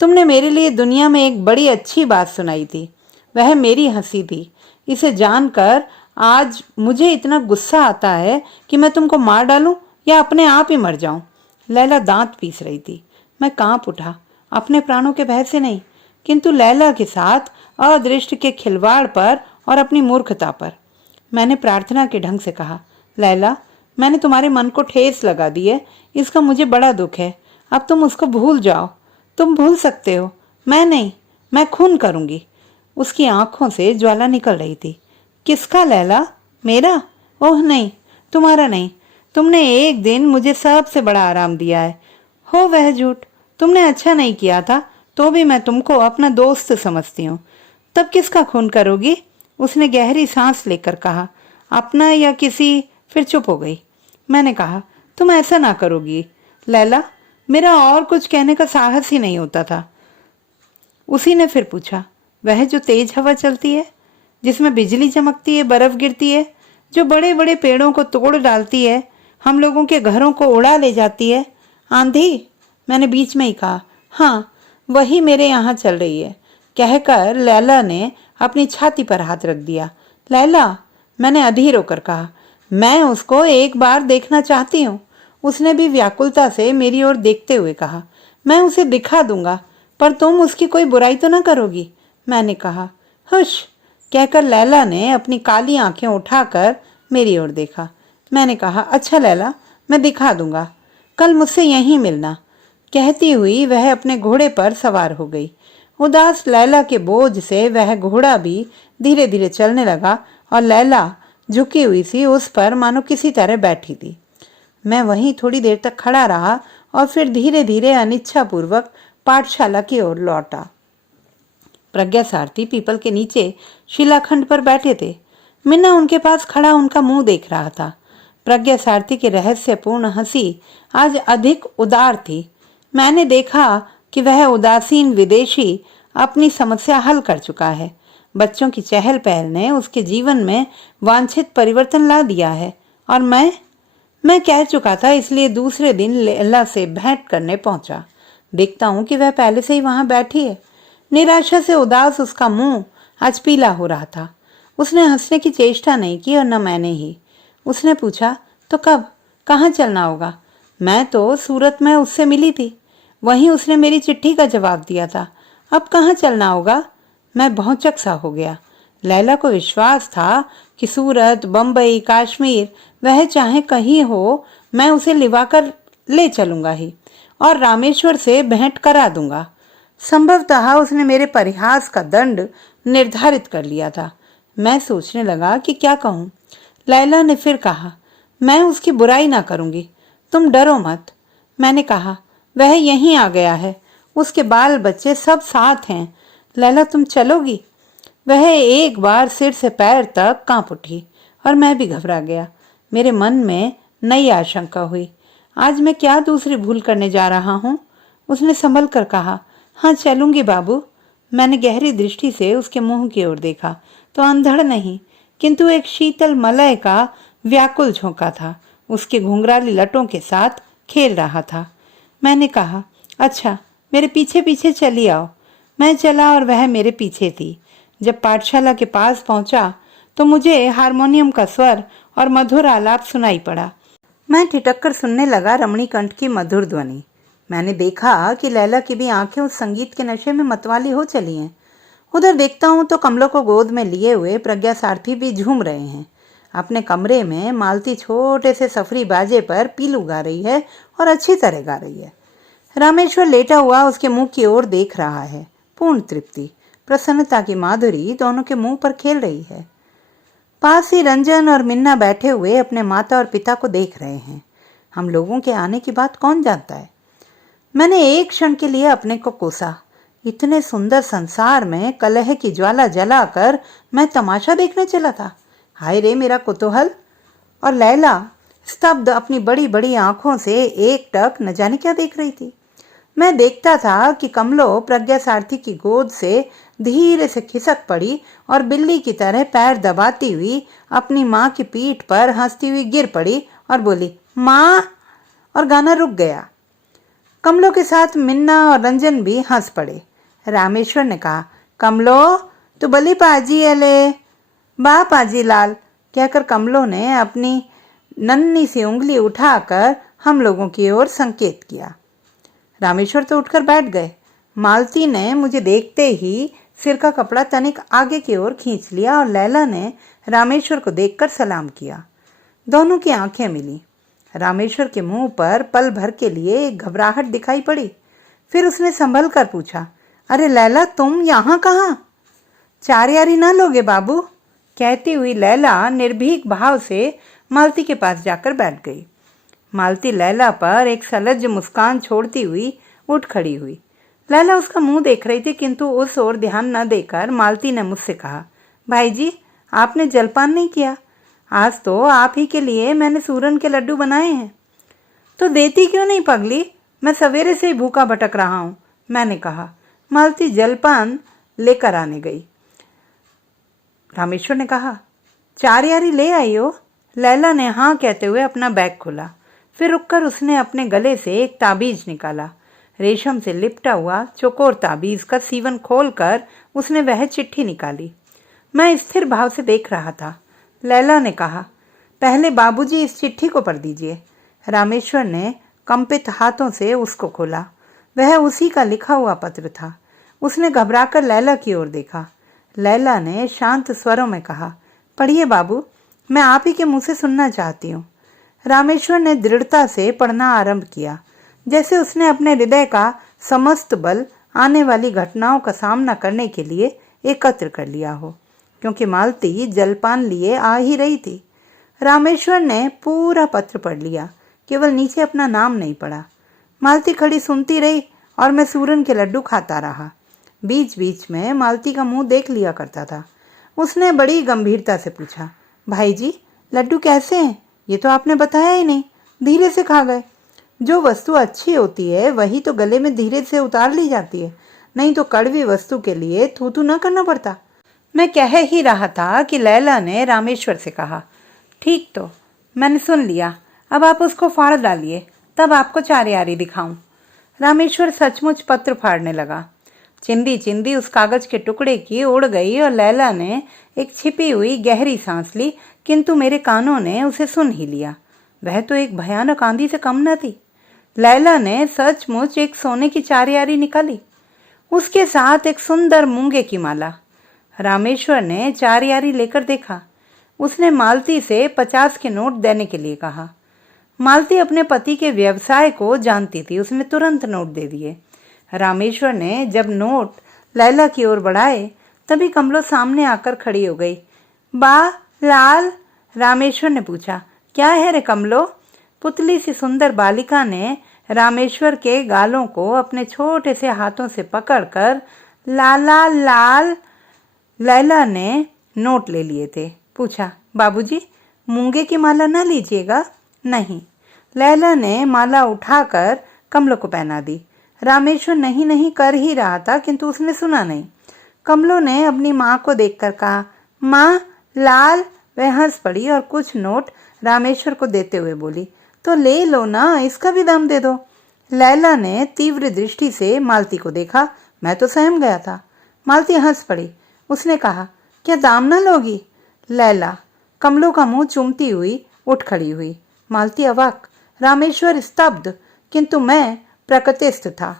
तुमने मेरे लिए दुनिया में एक बड़ी अच्छी बात सुनाई थी। वह मेरी हंसी थी। इसे जानकर आज मुझे इतना गुस्सा आता है कि मैं तुमको मार डालूं या अपने आप ही मर जाऊं। लैला दांत पीस रही थी। मैं कांप उठा, अपने प्राणों के भय से नहीं, किंतु लैला के साथ अदृष्ट के खिलवाड़ पर और अपनी मूर्खता पर। मैंने प्रार्थना के ढंग से कहा, लैला, मैंने तुम्हारे मन को ठेस लगा दी है, इसका मुझे बड़ा दुख है। अब तुम उसको भूल जाओ। तुम भूल सकते हो, मैं नहीं। मैं खून करूंगी। उसकी आंखों से ज्वाला निकल रही थी। किसका लैला? मेरा? ओह नहीं, तुम्हारा नहीं। तुमने एक दिन मुझे सबसे बड़ा आराम दिया है। हो वह झूठ। तुमने अच्छा नहीं किया था, तो भी मैं तुमको अपना दोस्त समझती हूँ। तब किसका खून करोगी? उसने गहरी सांस लेकर कहा। अपना या किसी? फिर चुप हो गई। मैंने कहा, तुम ऐसा ना करोगी लैला। मेरा और कुछ कहने का साहस ही नहीं होता था। उसी ने फिर पूछा, वह जो तेज हवा चलती है, जिसमें बिजली चमकती है, बर्फ गिरती है, जो बड़े बड़े पेड़ों को तोड़ डालती है, हम लोगों के घरों को उड़ा ले जाती है, आंधी? मैंने बीच में ही कहा, हाँ, वही मेरे यहाँ चल रही है। कहकर लैला ने अपनी छाती पर हाथ रख दिया। लैला, मैंने अधीर होकर कहा, मैं उसको एक बार देखना चाहती हूँ। उसने भी व्याकुलता से मेरी ओर देखते हुए कहा, मैं उसे दिखा दूंगा, पर तुम उसकी कोई बुराई तो ना करोगी। मैंने कहा, हुश। कहकर लैला ने अपनी काली आंखें उठाकर मेरी ओर देखा। मैंने कहा, अच्छा लैला, मैं दिखा दूंगा, कल मुझसे यहीं मिलना। कहती हुई वह अपने घोड़े पर सवार हो गई। उदास लैला के बोझ से वह घोड़ा भी धीरे धीरे चलने लगा और लैला झुकी हुई सी उस पर मानो किसी तरह बैठी थी। मैं वहीं थोड़ी देर तक खड़ा रहा और फिर धीरे धीरे अनिच्छापूर्वक पाठशाला की ओर लौटा। प्रज्ञा सारथी पीपल के नीचे शिलाखंड पर बैठे थे। मिन्ना उनके पास खड़ा उनका मुंह देख रहा था। प्रज्ञा सारथी की रहस्यपूर्ण हंसी आज अधिक उदार थी। मैंने देखा कि वह उदासीन विदेशी अपनी समस्या हल कर चुका है। बच्चों की चहल पहल ने उसके जीवन में वांछित परिवर्तन ला दिया है। और मैं कह चुका था, इसलिए दूसरे दिन लैला से भेंट करने पहुंचा। देखता हूं कि वह पहले से ही वहां बैठी है। निराशा से उदास उसका मुंह आज पीला हो रहा था। उसने हंसने की चेष्टा नहीं की और न मैंने ही। उसने पूछा, तो कब, कहाँ चलना होगा? मैं तो सूरत में उससे मिली थी, वहीं उसने मेरी चिट्ठी का जवाब दिया था। अब कहाँ चलना होगा? मैं भौचक सा हो गया। लैला को विश्वास था कि सूरत, बंबई, कश्मीर, वह चाहे कहीं हो, मैं उसे लिवाकर ले चलूंगा ही और रामेश्वर से भेंट करा दूंगा। संभवतः उसने मेरे परिहास का दंड निर्धारित कर लिया था। मैं सोचने लगा कि क्या कहूं। लैला ने फिर कहा, मैं उसकी बुराई ना करूंगी, तुम डरो मत। मैंने कहा, वह यहीं आ गया है, उसके बाल बच्चे सब साथ हैं। लैला, तुम चलोगी? वह एक बार सिर से पैर तक कांप उठी और मैं भी घबरा गया। मेरे मन में नई आशंका हुई। आज मैं क्या दूसरी भूल करने जा रहा हूँ? उसने संभल कर कहा, हाँ चलूंगी बाबू। मैंने गहरी दृष्टि से उसके मुंह की ओर देखा तो अंधड़ नहीं, किंतु एक शीतल मलय का व्याकुल झोंका था, उसके घुंघराली लटों के साथ खेल रहा था। मैंने कहा, अच्छा मेरे पीछे पीछे चली आओ। मैं चला और वह मेरे पीछे थी। जब पाठशाला के पास पहुंचा तो मुझे हारमोनियम का स्वर और मधुर आलाप सुनाई पड़ा। मैं ठिठक कर सुनने लगा रमणीकंठ की मधुर ध्वनि। मैंने देखा कि लैला की भी आंखें उस संगीत के नशे में मतवाली हो चली हैं। उधर देखता हूँ तो कमलों को गोद में लिए हुए प्रज्ञा सारथी भी झूम रहे हैं। अपने कमरे में मालती छोटे से सफरी बाजे पर पीलू गा रही है और अच्छी तरह गा रही है। रामेश्वर लेटा हुआ उसके मुंह की ओर देख रहा है। पूर्ण तृप्ति, प्रसन्नता की माधुरी दोनों के मुंह पर खेल रही है। पास ही रंजन और मिन्ना बैठे हुए अपने माता और पिता को देख रहे हैं। हम लोगों के आने की बात कौन जानता है। मैंने एक क्षण के लिए अपने को कोसा। इतने सुंदर संसार में कलह की ज्वाला जलाकर मैं तमाशा देखने चला था। हाय रे मेरा कुतूहल। और लैला स्तब्ध अपनी बड़ी बड़ी आंखों से एकटक न जाने क्या देख रही थी। मैं देखता था कि कमलो प्रज्ञा सारथी की गोद से धीरे से खिसक पड़ी और बिल्ली की तरह पैर दबाती हुई अपनी माँ की पीठ पर हंसती हुई गिर पड़ी और बोली, माँ, और गाना रुक गया। कमलो के साथ मिन्ना और रंजन भी हंस पड़े। रामेश्वर ने कहा, कमलो तू बली पाजी अले, बा पाजी लाल, कहकर कमलो ने अपनी नन्ही सी उंगली उठाकर हम लोगों की ओर संकेत किया। रामेश्वर तो उठकर बैठ गए। मालती ने मुझे देखते ही सिर का कपड़ा तनिक आगे की ओर खींच लिया और लैला ने रामेश्वर को देखकर सलाम किया। दोनों की आंखें मिली। रामेश्वर के मुंह पर पल भर के लिए एक घबराहट दिखाई पड़ी। फिर उसने संभल कर पूछा, अरे लैला, तुम यहाँ कहाँ? चार यारी ना लोगे बाबू? कहती हुई लैला निर्भीक भाव से मालती के पास जाकर बैठ गई। मालती लैला पर एक सलज्ज मुस्कान छोड़ती हुई उठ खड़ी हुई। लैला उसका मुंह देख रही थी, किंतु उस ओर ध्यान न देकर मालती ने मुझसे कहा, भाई जी, आपने जलपान नहीं किया? आज तो आप ही के लिए मैंने सूरन के लड्डू बनाए हैं। तो देती क्यों नहीं पगली? मैं सवेरे से ही भूखा भटक रहा हूँ, मैंने कहा। मालती जलपान लेकर आने गई। रामेश्वर ने कहा, चार यारी ले आई हो? लैला ने हाँ कहते हुए अपना बैग खोला। फिर रुककर उसने अपने गले से एक ताबीज निकाला। रेशम से लिपटा हुआ चौकोर ताबीज का सीवन खोलकर उसने वह चिट्ठी निकाली। मैं स्थिर भाव से देख रहा था। लैला ने कहा, पहले बाबूजी इस चिट्ठी को पढ़ दीजिए। रामेश्वर ने कंपित हाथों से उसको खोला। वह उसी का लिखा हुआ पत्र था। उसने घबराकर लैला की ओर देखा। लैला ने शांत स्वरों में कहा, पढ़िए बाबू, मैं आप ही के मुंह से सुनना चाहती हूँ। रामेश्वर ने दृढ़ता से पढ़ना आरंभ किया, जैसे उसने अपने हृदय का समस्त बल आने वाली घटनाओं का सामना करने के लिए एकत्र कर लिया हो, क्योंकि मालती जलपान लिए आ ही रही थी। रामेश्वर ने पूरा पत्र पढ़ लिया, केवल नीचे अपना नाम नहीं पड़ा। मालती खड़ी सुनती रही और मैं सूरन के लड्डू खाता रहा। बीच बीच में मालती का मुंह देख लिया करता था। उसने बड़ी गंभीरता से पूछा, भाई जी लड्डू कैसे हैं? ये तो आपने बताया ही नहीं, धीरे से खा गए। जो वस्तु अच्छी होती है वही तो गले में धीरे से उतार ली जाती है, नहीं तो कड़वी वस्तु के लिए थूथू न करना पड़ता। मैं कह ही रहा था कि लैला ने रामेश्वर से कहा, ठीक तो मैंने सुन लिया, अब आप उसको फाड़ डालिए, तब आपको चारियारी दिखाऊं। रामेश्वर सचमुच पत्र फाड़ने लगा। चिंदी चिंदी उस कागज के टुकड़े की उड़ गई और लैला ने एक छिपी हुई गहरी सांस ली, किंतु मेरे कानों ने उसे सुन ही लिया। वह तो एक भयानक आंधी से कम न थी। लैला ने सचमुच एक सोने की चारियारी निकाली, उसके साथ एक सुंदर मूंगे की माला। रामेश्वर ने चारियारी लेकर देखा। उसने मालती से 50 के नोट देने के लिए कहा। मालती अपने पति के व्यवसाय को जानती थी, उसने तुरंत नोट दे दिए। रामेश्वर ने जब नोट लैला की ओर बढ़ाए तभी कमलो सामने आकर खड़ी हो गई। बा लाल, रामेश्वर ने पूछा, क्या है रे कमलो? पुतली सी सुंदर बालिका ने रामेश्वर के गालों को अपने छोटे से हाथों से पकड़कर लाला लाल। लैला ने नोट ले लिए थे। पूछा, बाबूजी मूंगे की माला ना लीजिएगा? नहीं। लैला ने माला उठाकर कमलो को पहना दी। रामेश्वर नहीं नहीं कर ही रहा था, किंतु उसने सुना नहीं। कमलो ने अपनी माँ को देखकर कहा, माँ लाल। वह हंस पड़ी और कुछ नोट रामेश्वर को देते हुए बोली, तो ले लो ना, इसका भी दाम दे दो। लैला ने तीव्र दृष्टि से मालती को देखा। मैं तो सहम गया था। मालती हंस पड़ी। उसने कहा, क्या दाम ना लोगी? लैला कमलो का मुंह चूमती हुई उठ खड़ी हुई। मालती अवाक, रामेश्वर स्तब्ध, किंतु मैं प्रकृतिस्थ था।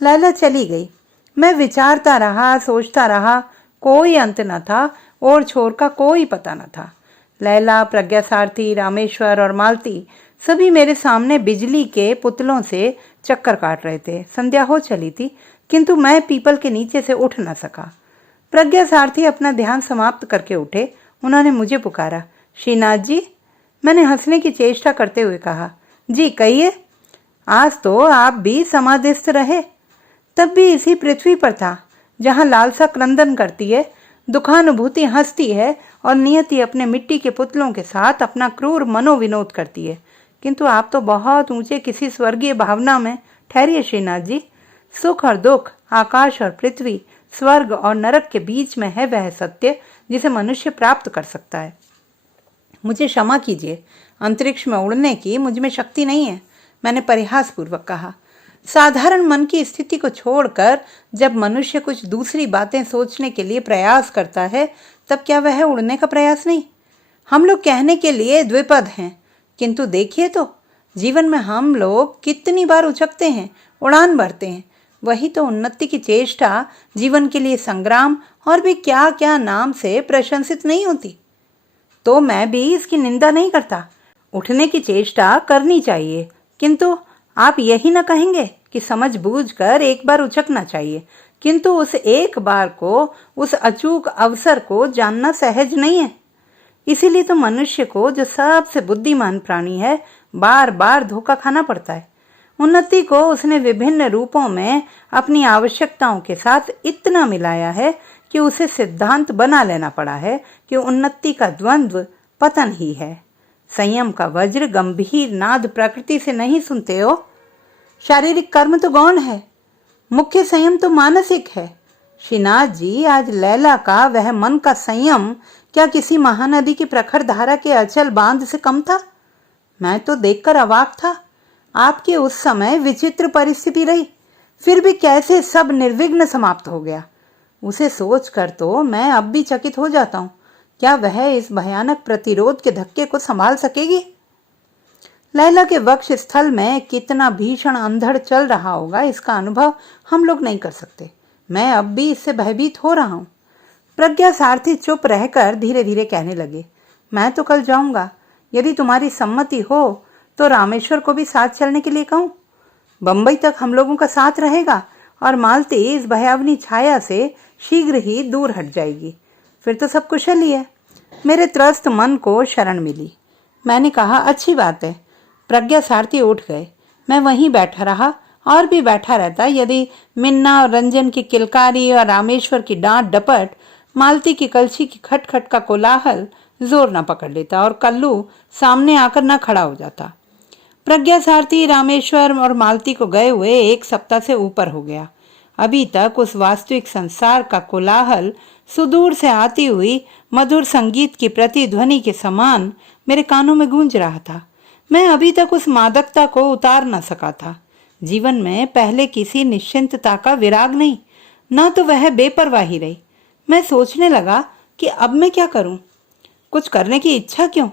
लैला चली गई। मैं विचारता रहा, सोचता रहा, कोई अंत न था और छोर का कोई पता न था। लैला, प्रज्ञासारथी, रामेश्वर और मालती सभी मेरे सामने बिजली के पुतलों से चक्कर काट रहे थे। संध्या हो चली थी, किंतु मैं पीपल के नीचे से उठ न सका। प्रज्ञासारथी अपना ध्यान समाप्त करके उठे। उन्होंने मुझे पुकारा, श्रीनाथ जी। मैंने हंसने की चेष्टा करते हुए कहा, जी कहिए। आज तो आप भी समाधिस्थ रहे, तब भी इसी पृथ्वी पर था जहाँ लालसा क्रंदन करती है, दुखानुभूति हंसती है और नियति अपने मिट्टी के पुतलों के साथ अपना क्रूर मनोविनोद करती है। किंतु आप तो बहुत ऊंचे किसी स्वर्गीय भावना में ठहरिए श्रीनाथ जी। सुख और दुख, आकाश और पृथ्वी, स्वर्ग और नरक के बीच में है वह सत्य जिसे मनुष्य प्राप्त कर सकता है। मुझे क्षमा कीजिए, अंतरिक्ष में उड़ने की मुझ में शक्ति नहीं है, मैंने परिहास पूर्वक कहा। साधारण मन की स्थिति को छोड़कर जब मनुष्य कुछ दूसरी बातें सोचने के लिए प्रयास करता है, तब क्या वह उड़ने का प्रयास नहीं? हम लोग कहने के लिए द्विपद हैं, किंतु देखिए तो जीवन में हम लोग कितनी बार उछकते हैं, उड़ान भरते हैं। वही तो उन्नति की चेष्टा, जीवन के लिए संग्राम और भी क्या क्या नाम से प्रशंसित नहीं होती। तो मैं भी इसकी निंदा नहीं करता। उठने की चेष्टा करनी चाहिए, किंतु आप यही न कहेंगे कि समझ बूझ कर एक बार उछकना चाहिए, किंतु उस एक बार को, उस अचूक अवसर को जानना सहज नहीं है। इसीलिए तो मनुष्य को, जो सबसे बुद्धिमान प्राणी है, बार बार धोखा खाना पड़ता है। उन्नति को उसने विभिन्न रूपों में अपनी आवश्यकताओं के साथ इतना मिलाया है कि उसे सिद्धांत बना लेना पड़ा है कि उन्नति का द्वंद्व पतन ही है। संयम का वज्र गंभीर नाद प्रकृति से नहीं सुनते हो। शारीरिक कर्म तो गौण है, मुख्य संयम तो मानसिक है। श्रीनाथ जी, आज लैला का वह मन का संयम क्या किसी महानदी की प्रखर धारा के अचल बांध से कम था? मैं तो देखकर अवाक था। आपकी उस समय विचित्र परिस्थिति रही, फिर भी कैसे सब निर्विघ्न समाप्त हो गया। उसे सोचकर तो मैं अब भी चकित हो जाता हूँ। क्या वह इस भयानक प्रतिरोध के धक्के को संभाल सकेगी? लैला के वक्ष स्थल में कितना भीषण अंधड़ चल रहा होगा, इसका अनुभव हम लोग नहीं कर सकते। मैं अब भी इससे भयभीत हो रहा हूँ। प्रज्ञा सारथी चुप रहकर धीरे धीरे कहने लगे, मैं तो कल जाऊंगा। यदि तुम्हारी सम्मति हो तो रामेश्वर को भी साथ चलने के लिए कहूँ। बंबई तक हम लोगों का साथ रहेगा और मालती इस भयावनी छाया से शीघ्र ही दूर हट जाएगी। फिर तो सब कुशल ही है। मेरे त्रस्त मन को शरण मिली। मैंने कहा, अच्छी बात है, प्रज्ञा सारथी उठ गए। मैं वहीं बैठा रहा और भी बैठा रहता यदि मिन्ना और रंजन की किलकारी और रामेश्वर की डांट डपट, मालती की कलछी की खटखट का कोलाहल जोर न पकड़ लेता और कल्लू सामने आकर न खड़ा हो जाता। प्रज्ञा सारथी, रामेश्वर और मालती को गए हुए 1 सप्ताह से ऊपर हो गया। अभी तक उस वास्तविक संसार का कोलाहल सुदूर से आती हुई मधुर संगीत की प्रतिध्वनि के समान मेरे कानों में गूंज रहा था। मैं अभी तक उस मादकता को उतार न सका था। जीवन में पहले किसी निश्चिंतता का विराग नहीं, न तो वह बेपरवाही रही। मैं सोचने लगा कि अब मैं क्या करूं? कुछ करने की इच्छा क्यों?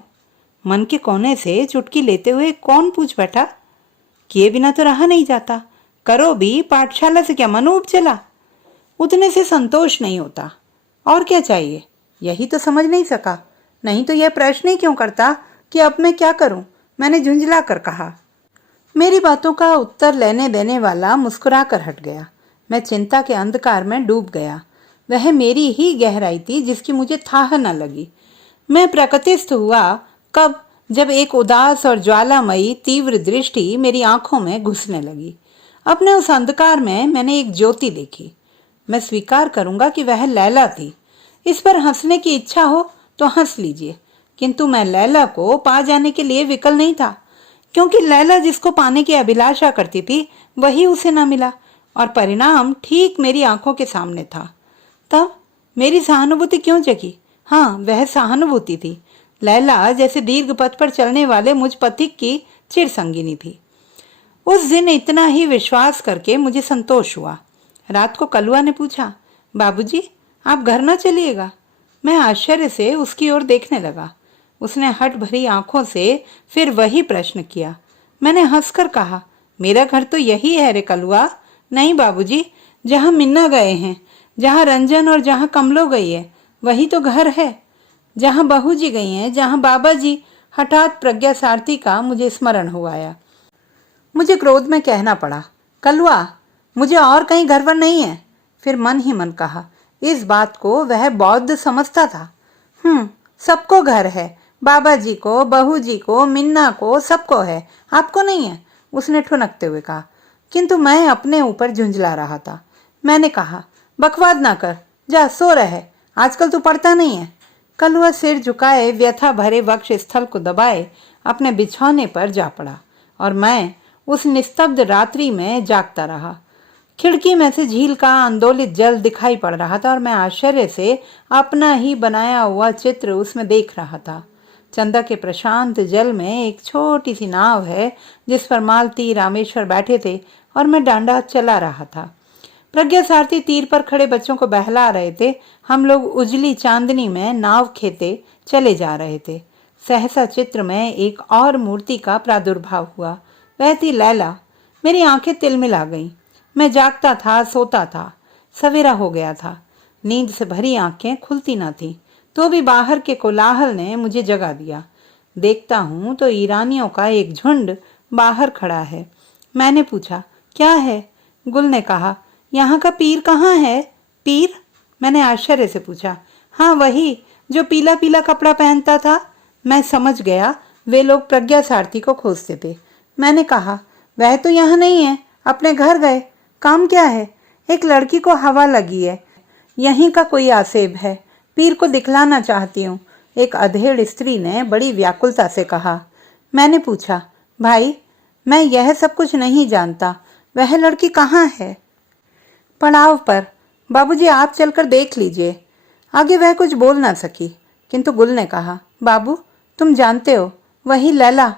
मन के कोने से चुटकी लेते हुए कौन पूछ बैठा, किए बिना तो रहा नहीं जाता, करो भी, पाठशाला से क्या मन उब चला? उतने से संतोष नहीं होता, और क्या चाहिए? यही तो समझ नहीं सका। नहीं तो यह प्रश्न ही क्यों करता कि अब मैं क्या करूं? मैंने झुंझला कर कहा। मेरी बातों का उत्तर लेने देने वाला मुस्कुरा कर हट गया। मैं चिंता के अंधकार में डूब गया। वह मेरी ही गहराई थी जिसकी मुझे थाह न लगी। मैं प्रकृतिस्थ हुआ कब, जब एक उदास और ज्वालामयी तीव्र दृष्टि मेरी आंखों में घुसने लगी। अपने उस अंधकार में मैंने एक ज्योति देखी। मैं स्वीकार करूंगा कि वह लैला थी। इस पर हंसने की इच्छा हो तो हंस लीजिए, किंतु मैं लैला को पा जाने के लिए विकल नहीं था, क्योंकि लैला जिसको पाने की अभिलाषा करती थी वही उसे न मिला और परिणाम ठीक मेरी आंखों के सामने था। तब मेरी सहानुभूति क्यों जगी? हाँ, वह सहानुभूति थी। लैला जैसे दीर्घ पथ पर चलने वाले मुझ पथिक की चिर संगिनी थी। उस दिन इतना ही विश्वास करके मुझे संतोष हुआ। रात को कलुआ ने पूछा, बाबूजी, आप घर न चलिएगा? मैं आश्चर्य से उसकी ओर देखने लगा। उसने हट भरी आंखों से फिर वही प्रश्न किया। मैंने हंसकर कहा, मेरा घर तो यही है रे कलुआ। नहीं बाबूजी, जहाँ मिन्ना गए हैं, जहाँ रंजन और जहाँ कमलो गई है, वही तो घर है। जहाँ बहू जी गई हैं, जहाँ बाबा जी। हठात प्रज्ञा सारथी का मुझे स्मरण हो आया। मुझे क्रोध में कहना पड़ा, कलुआ, मुझे और कहीं घर वर नहीं है। फिर मन ही मन कहा, इस बात को वह बौद्ध समझता था। सबको घर है, बाबा जी को, बहू जी को, मिन्ना को, सबको है, आपको नहीं है, उसने ठुनकते हुए कहा। किंतु मैं अपने ऊपर झुंझला रहा था। मैंने कहा, बकवाद ना कर, जा सो रहे, आजकल तू पढ़ता नहीं है। कलुआ सिर झुकाए व्यथा भरे वक्ष स्थल को दबाए अपने बिछौने पर जा पड़ा और मैं उस निस्तब्ध रात्रि में जागता रहा। खिड़की में से झील का आंदोलित जल दिखाई पड़ रहा था और मैं आश्चर्य से अपना ही बनाया हुआ चित्र उसमें देख रहा था। चंदा के प्रशांत जल में एक छोटी सी नाव है जिस पर मालती, रामेश्वर बैठे थे और मैं डांडा चला रहा था। प्रज्ञा सारथी तीर पर खड़े बच्चों को बहला रहे थे। हम लोग उजली चांदनी में नाव खेते चले जा रहे थे। सहसा चित्र में एक और मूर्ति का प्रादुर्भाव हुआ। वह थी लैला। मेरी आंखें तिलमिला गईं। मैं जागता था, सोता था। सवेरा हो गया था। नींद से भरी आंखें खुलती न थीं, तो भी बाहर के कोलाहल ने मुझे जगा दिया। देखता हूं तो ईरानियों का एक झुंड बाहर खड़ा है। मैंने पूछा, क्या है? गुल ने कहा, यहाँ का पीर कहाँ है? पीर? मैंने आश्चर्य से पूछा। हाँ, वही जो पीला पीला कपड़ा पहनता था। मैं समझ गया वे लोग प्रज्ञा सारथी को खोजते थे। मैंने कहा, वह तो यहाँ नहीं है, अपने घर गए। काम क्या है? एक लड़की को हवा लगी है, यहीं का कोई आसेब है, पीर को दिखलाना चाहती हूँ, एक अधेड़ स्त्री ने बड़ी व्याकुलता से कहा। मैंने पूछा, भाई, मैं यह सब कुछ नहीं जानता, वह लड़की कहाँ है? पड़ाव पर। बाबूजी, आप चलकर देख लीजिए। आगे वह कुछ बोल ना सकी, किंतु गुल ने कहा, बाबू, तुम जानते हो, वही लैला।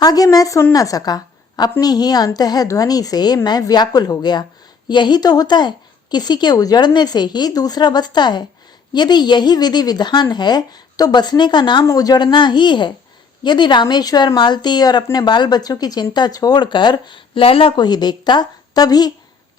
आगे मैं सुन न सका। अपनी ही अंतः ध्वनि से मैं व्याकुल हो गया। यही तो होता है, किसी के उजड़ने से ही दूसरा बसता है। यदि यही विधि विधान है तो बसने का नाम उजड़ना ही है। यदि रामेश्वर, मालती और अपने बाल बच्चों की चिंता छोड़कर लैला को ही देखता तभी,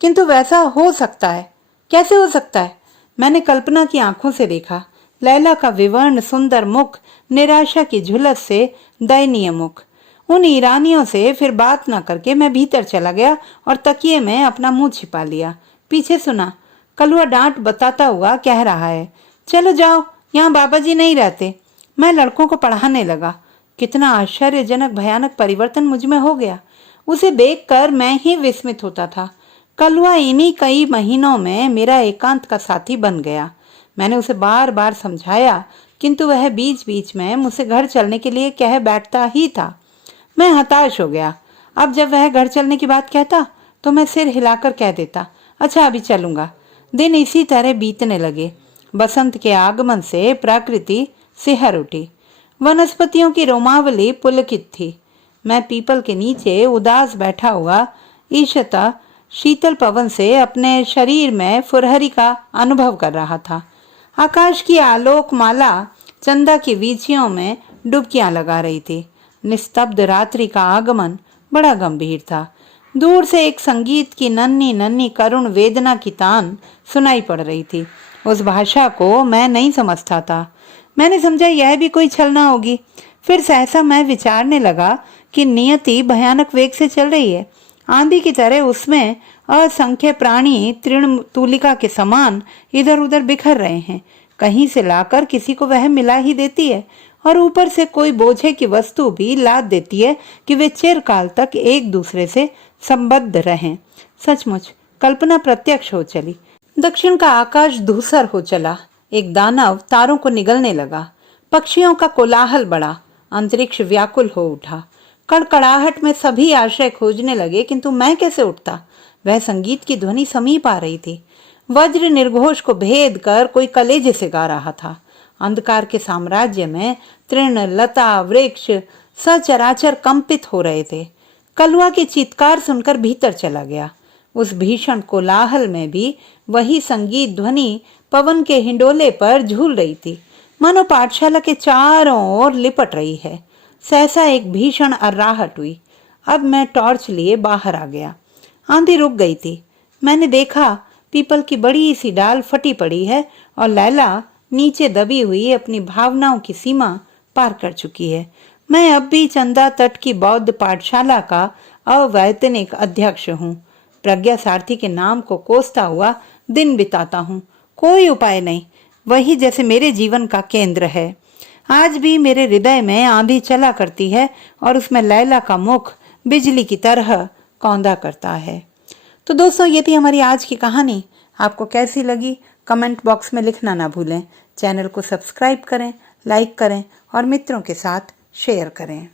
किंतु वैसा हो सकता है? कैसे हो सकता है? मैंने कल्पना की आंखों से देखा। लैला का विवर्ण सुंदर मुख, निराशा की झुलस से दयनीय मुख। उन ईरानियों से फिर बात न करके मैं भीतर चला गया और तकिए में अपना मुंह छिपा लिया। पीछे सुना, कलुआ डांट बताता हुआ कह रहा है, चलो जाओ, यहाँ बाबा जी नहीं रहते। मैं लड़कों को पढ़ाने लगा। कितना आश्चर्यजनक भयानक परिवर्तन मुझ में हो गया। उसे देखकर मैं ही विस्मित होता था। कलवा इन्हीं कई महीनों में मेरा एकांत का साथी बन गया। मैंने उसे बार बार समझाया, किंतु वह बीच बीच में मुझसे घर चलने के लिए कह बैठता ही था। मैं हताश हो गया। अब जब वह घर चलने की बात कहता तो मैं सिर हिलाकर कह देता, अच्छा अभी चलूंगा। दिन इसी तरह बीतने लगे। बसंत के आगमन से प्रकृति सिहर उठी। वनस्पतियों की रोमावली पुलकित थी। मैं पीपल के नीचे उदास बैठा हुआ ईशता शीतल पवन से अपने शरीर में फुरहरी का अनुभव कर रहा था। आकाश की आलोक माला चंदा की वीचियों में डुबकियां लगा रही थी। निस्तब्ध रात्रि का आगमन बड़ा गंभीर था। दूर से एक संगीत की नन्ही नन्ही करुण वेदना की तान सुनाई पड़ रही थी। उस भाषा को मैं नहीं समझता था। मैंने समझा यह भी कोई छलना होगी। फिर सहसा मैं विचारने लगा कि नियति भयानक वेग से चल रही है। आंधी की तरह उसमें असंख्य प्राणी तृणतुलिका के समान इधर उधर बिखर रहे हैं। कहीं से लाकर किसी को वह मिला ही देती है और ऊपर से कोई बोझे की वस्तु भी लाद देती है कि वे चिरकाल तक एक दूसरे से संबद्ध रहें। सचमुच कल्पना प्रत्यक्ष हो चली। दक्षिण का आकाश धूसर हो चला। एक दानव तारों को निगलने लगा। पक्षियों का कोलाहल बढ़ा। अंतरिक्ष व्याकुल हो उठा। कड़कड़ाहट में सभी आश्रय खोजने लगे, किंतु मैं कैसे उठता? वह संगीत की ध्वनि समीप आ रही थी। वज्र निर्घोष को भेद कर कोई कलेजे से गा रहा था। अंधकार के साम्राज्य में तृण लता वृक्ष सचराचर कंपित हो रहे थे। कलवा की चीत्कार सुनकर भीतर चला गया। उस भीषण कोलाहल में भी वही संगीत ध्वनि पवन के हिंडोले पर झूल रही थी, मानो पाठशाला के चारों ओर लिपट रही है। सहसा एक भीषण अर्राहट हुई। अब मैं टॉर्च लिए बाहर आ गया। आंधी रुक गई थी। मैंने देखा पीपल की बड़ी सी डाल फटी पड़ी है और लैला नीचे दबी हुई अपनी भावनाओं की सीमा पार कर चुकी है। मैं अब भी चंदा तट की बौद्ध पाठशाला का अवैतनिक अध्यक्ष हूँ। प्रज्ञा सारथी के नाम को कोसता हुआ दिन बिताता हूँ। कोई उपाय नहीं, वही जैसे मेरे जीवन का केंद्र है। आज भी मेरे हृदय में आंधी चला करती है और उसमें लैला का मुख बिजली की तरह कौंधा करता है। तो दोस्तों, ये थी हमारी आज की कहानी। आपको कैसी लगी कमेंट बॉक्स में लिखना ना भूलें। चैनल को सब्सक्राइब करें, लाइक करें और मित्रों के साथ शेयर करें।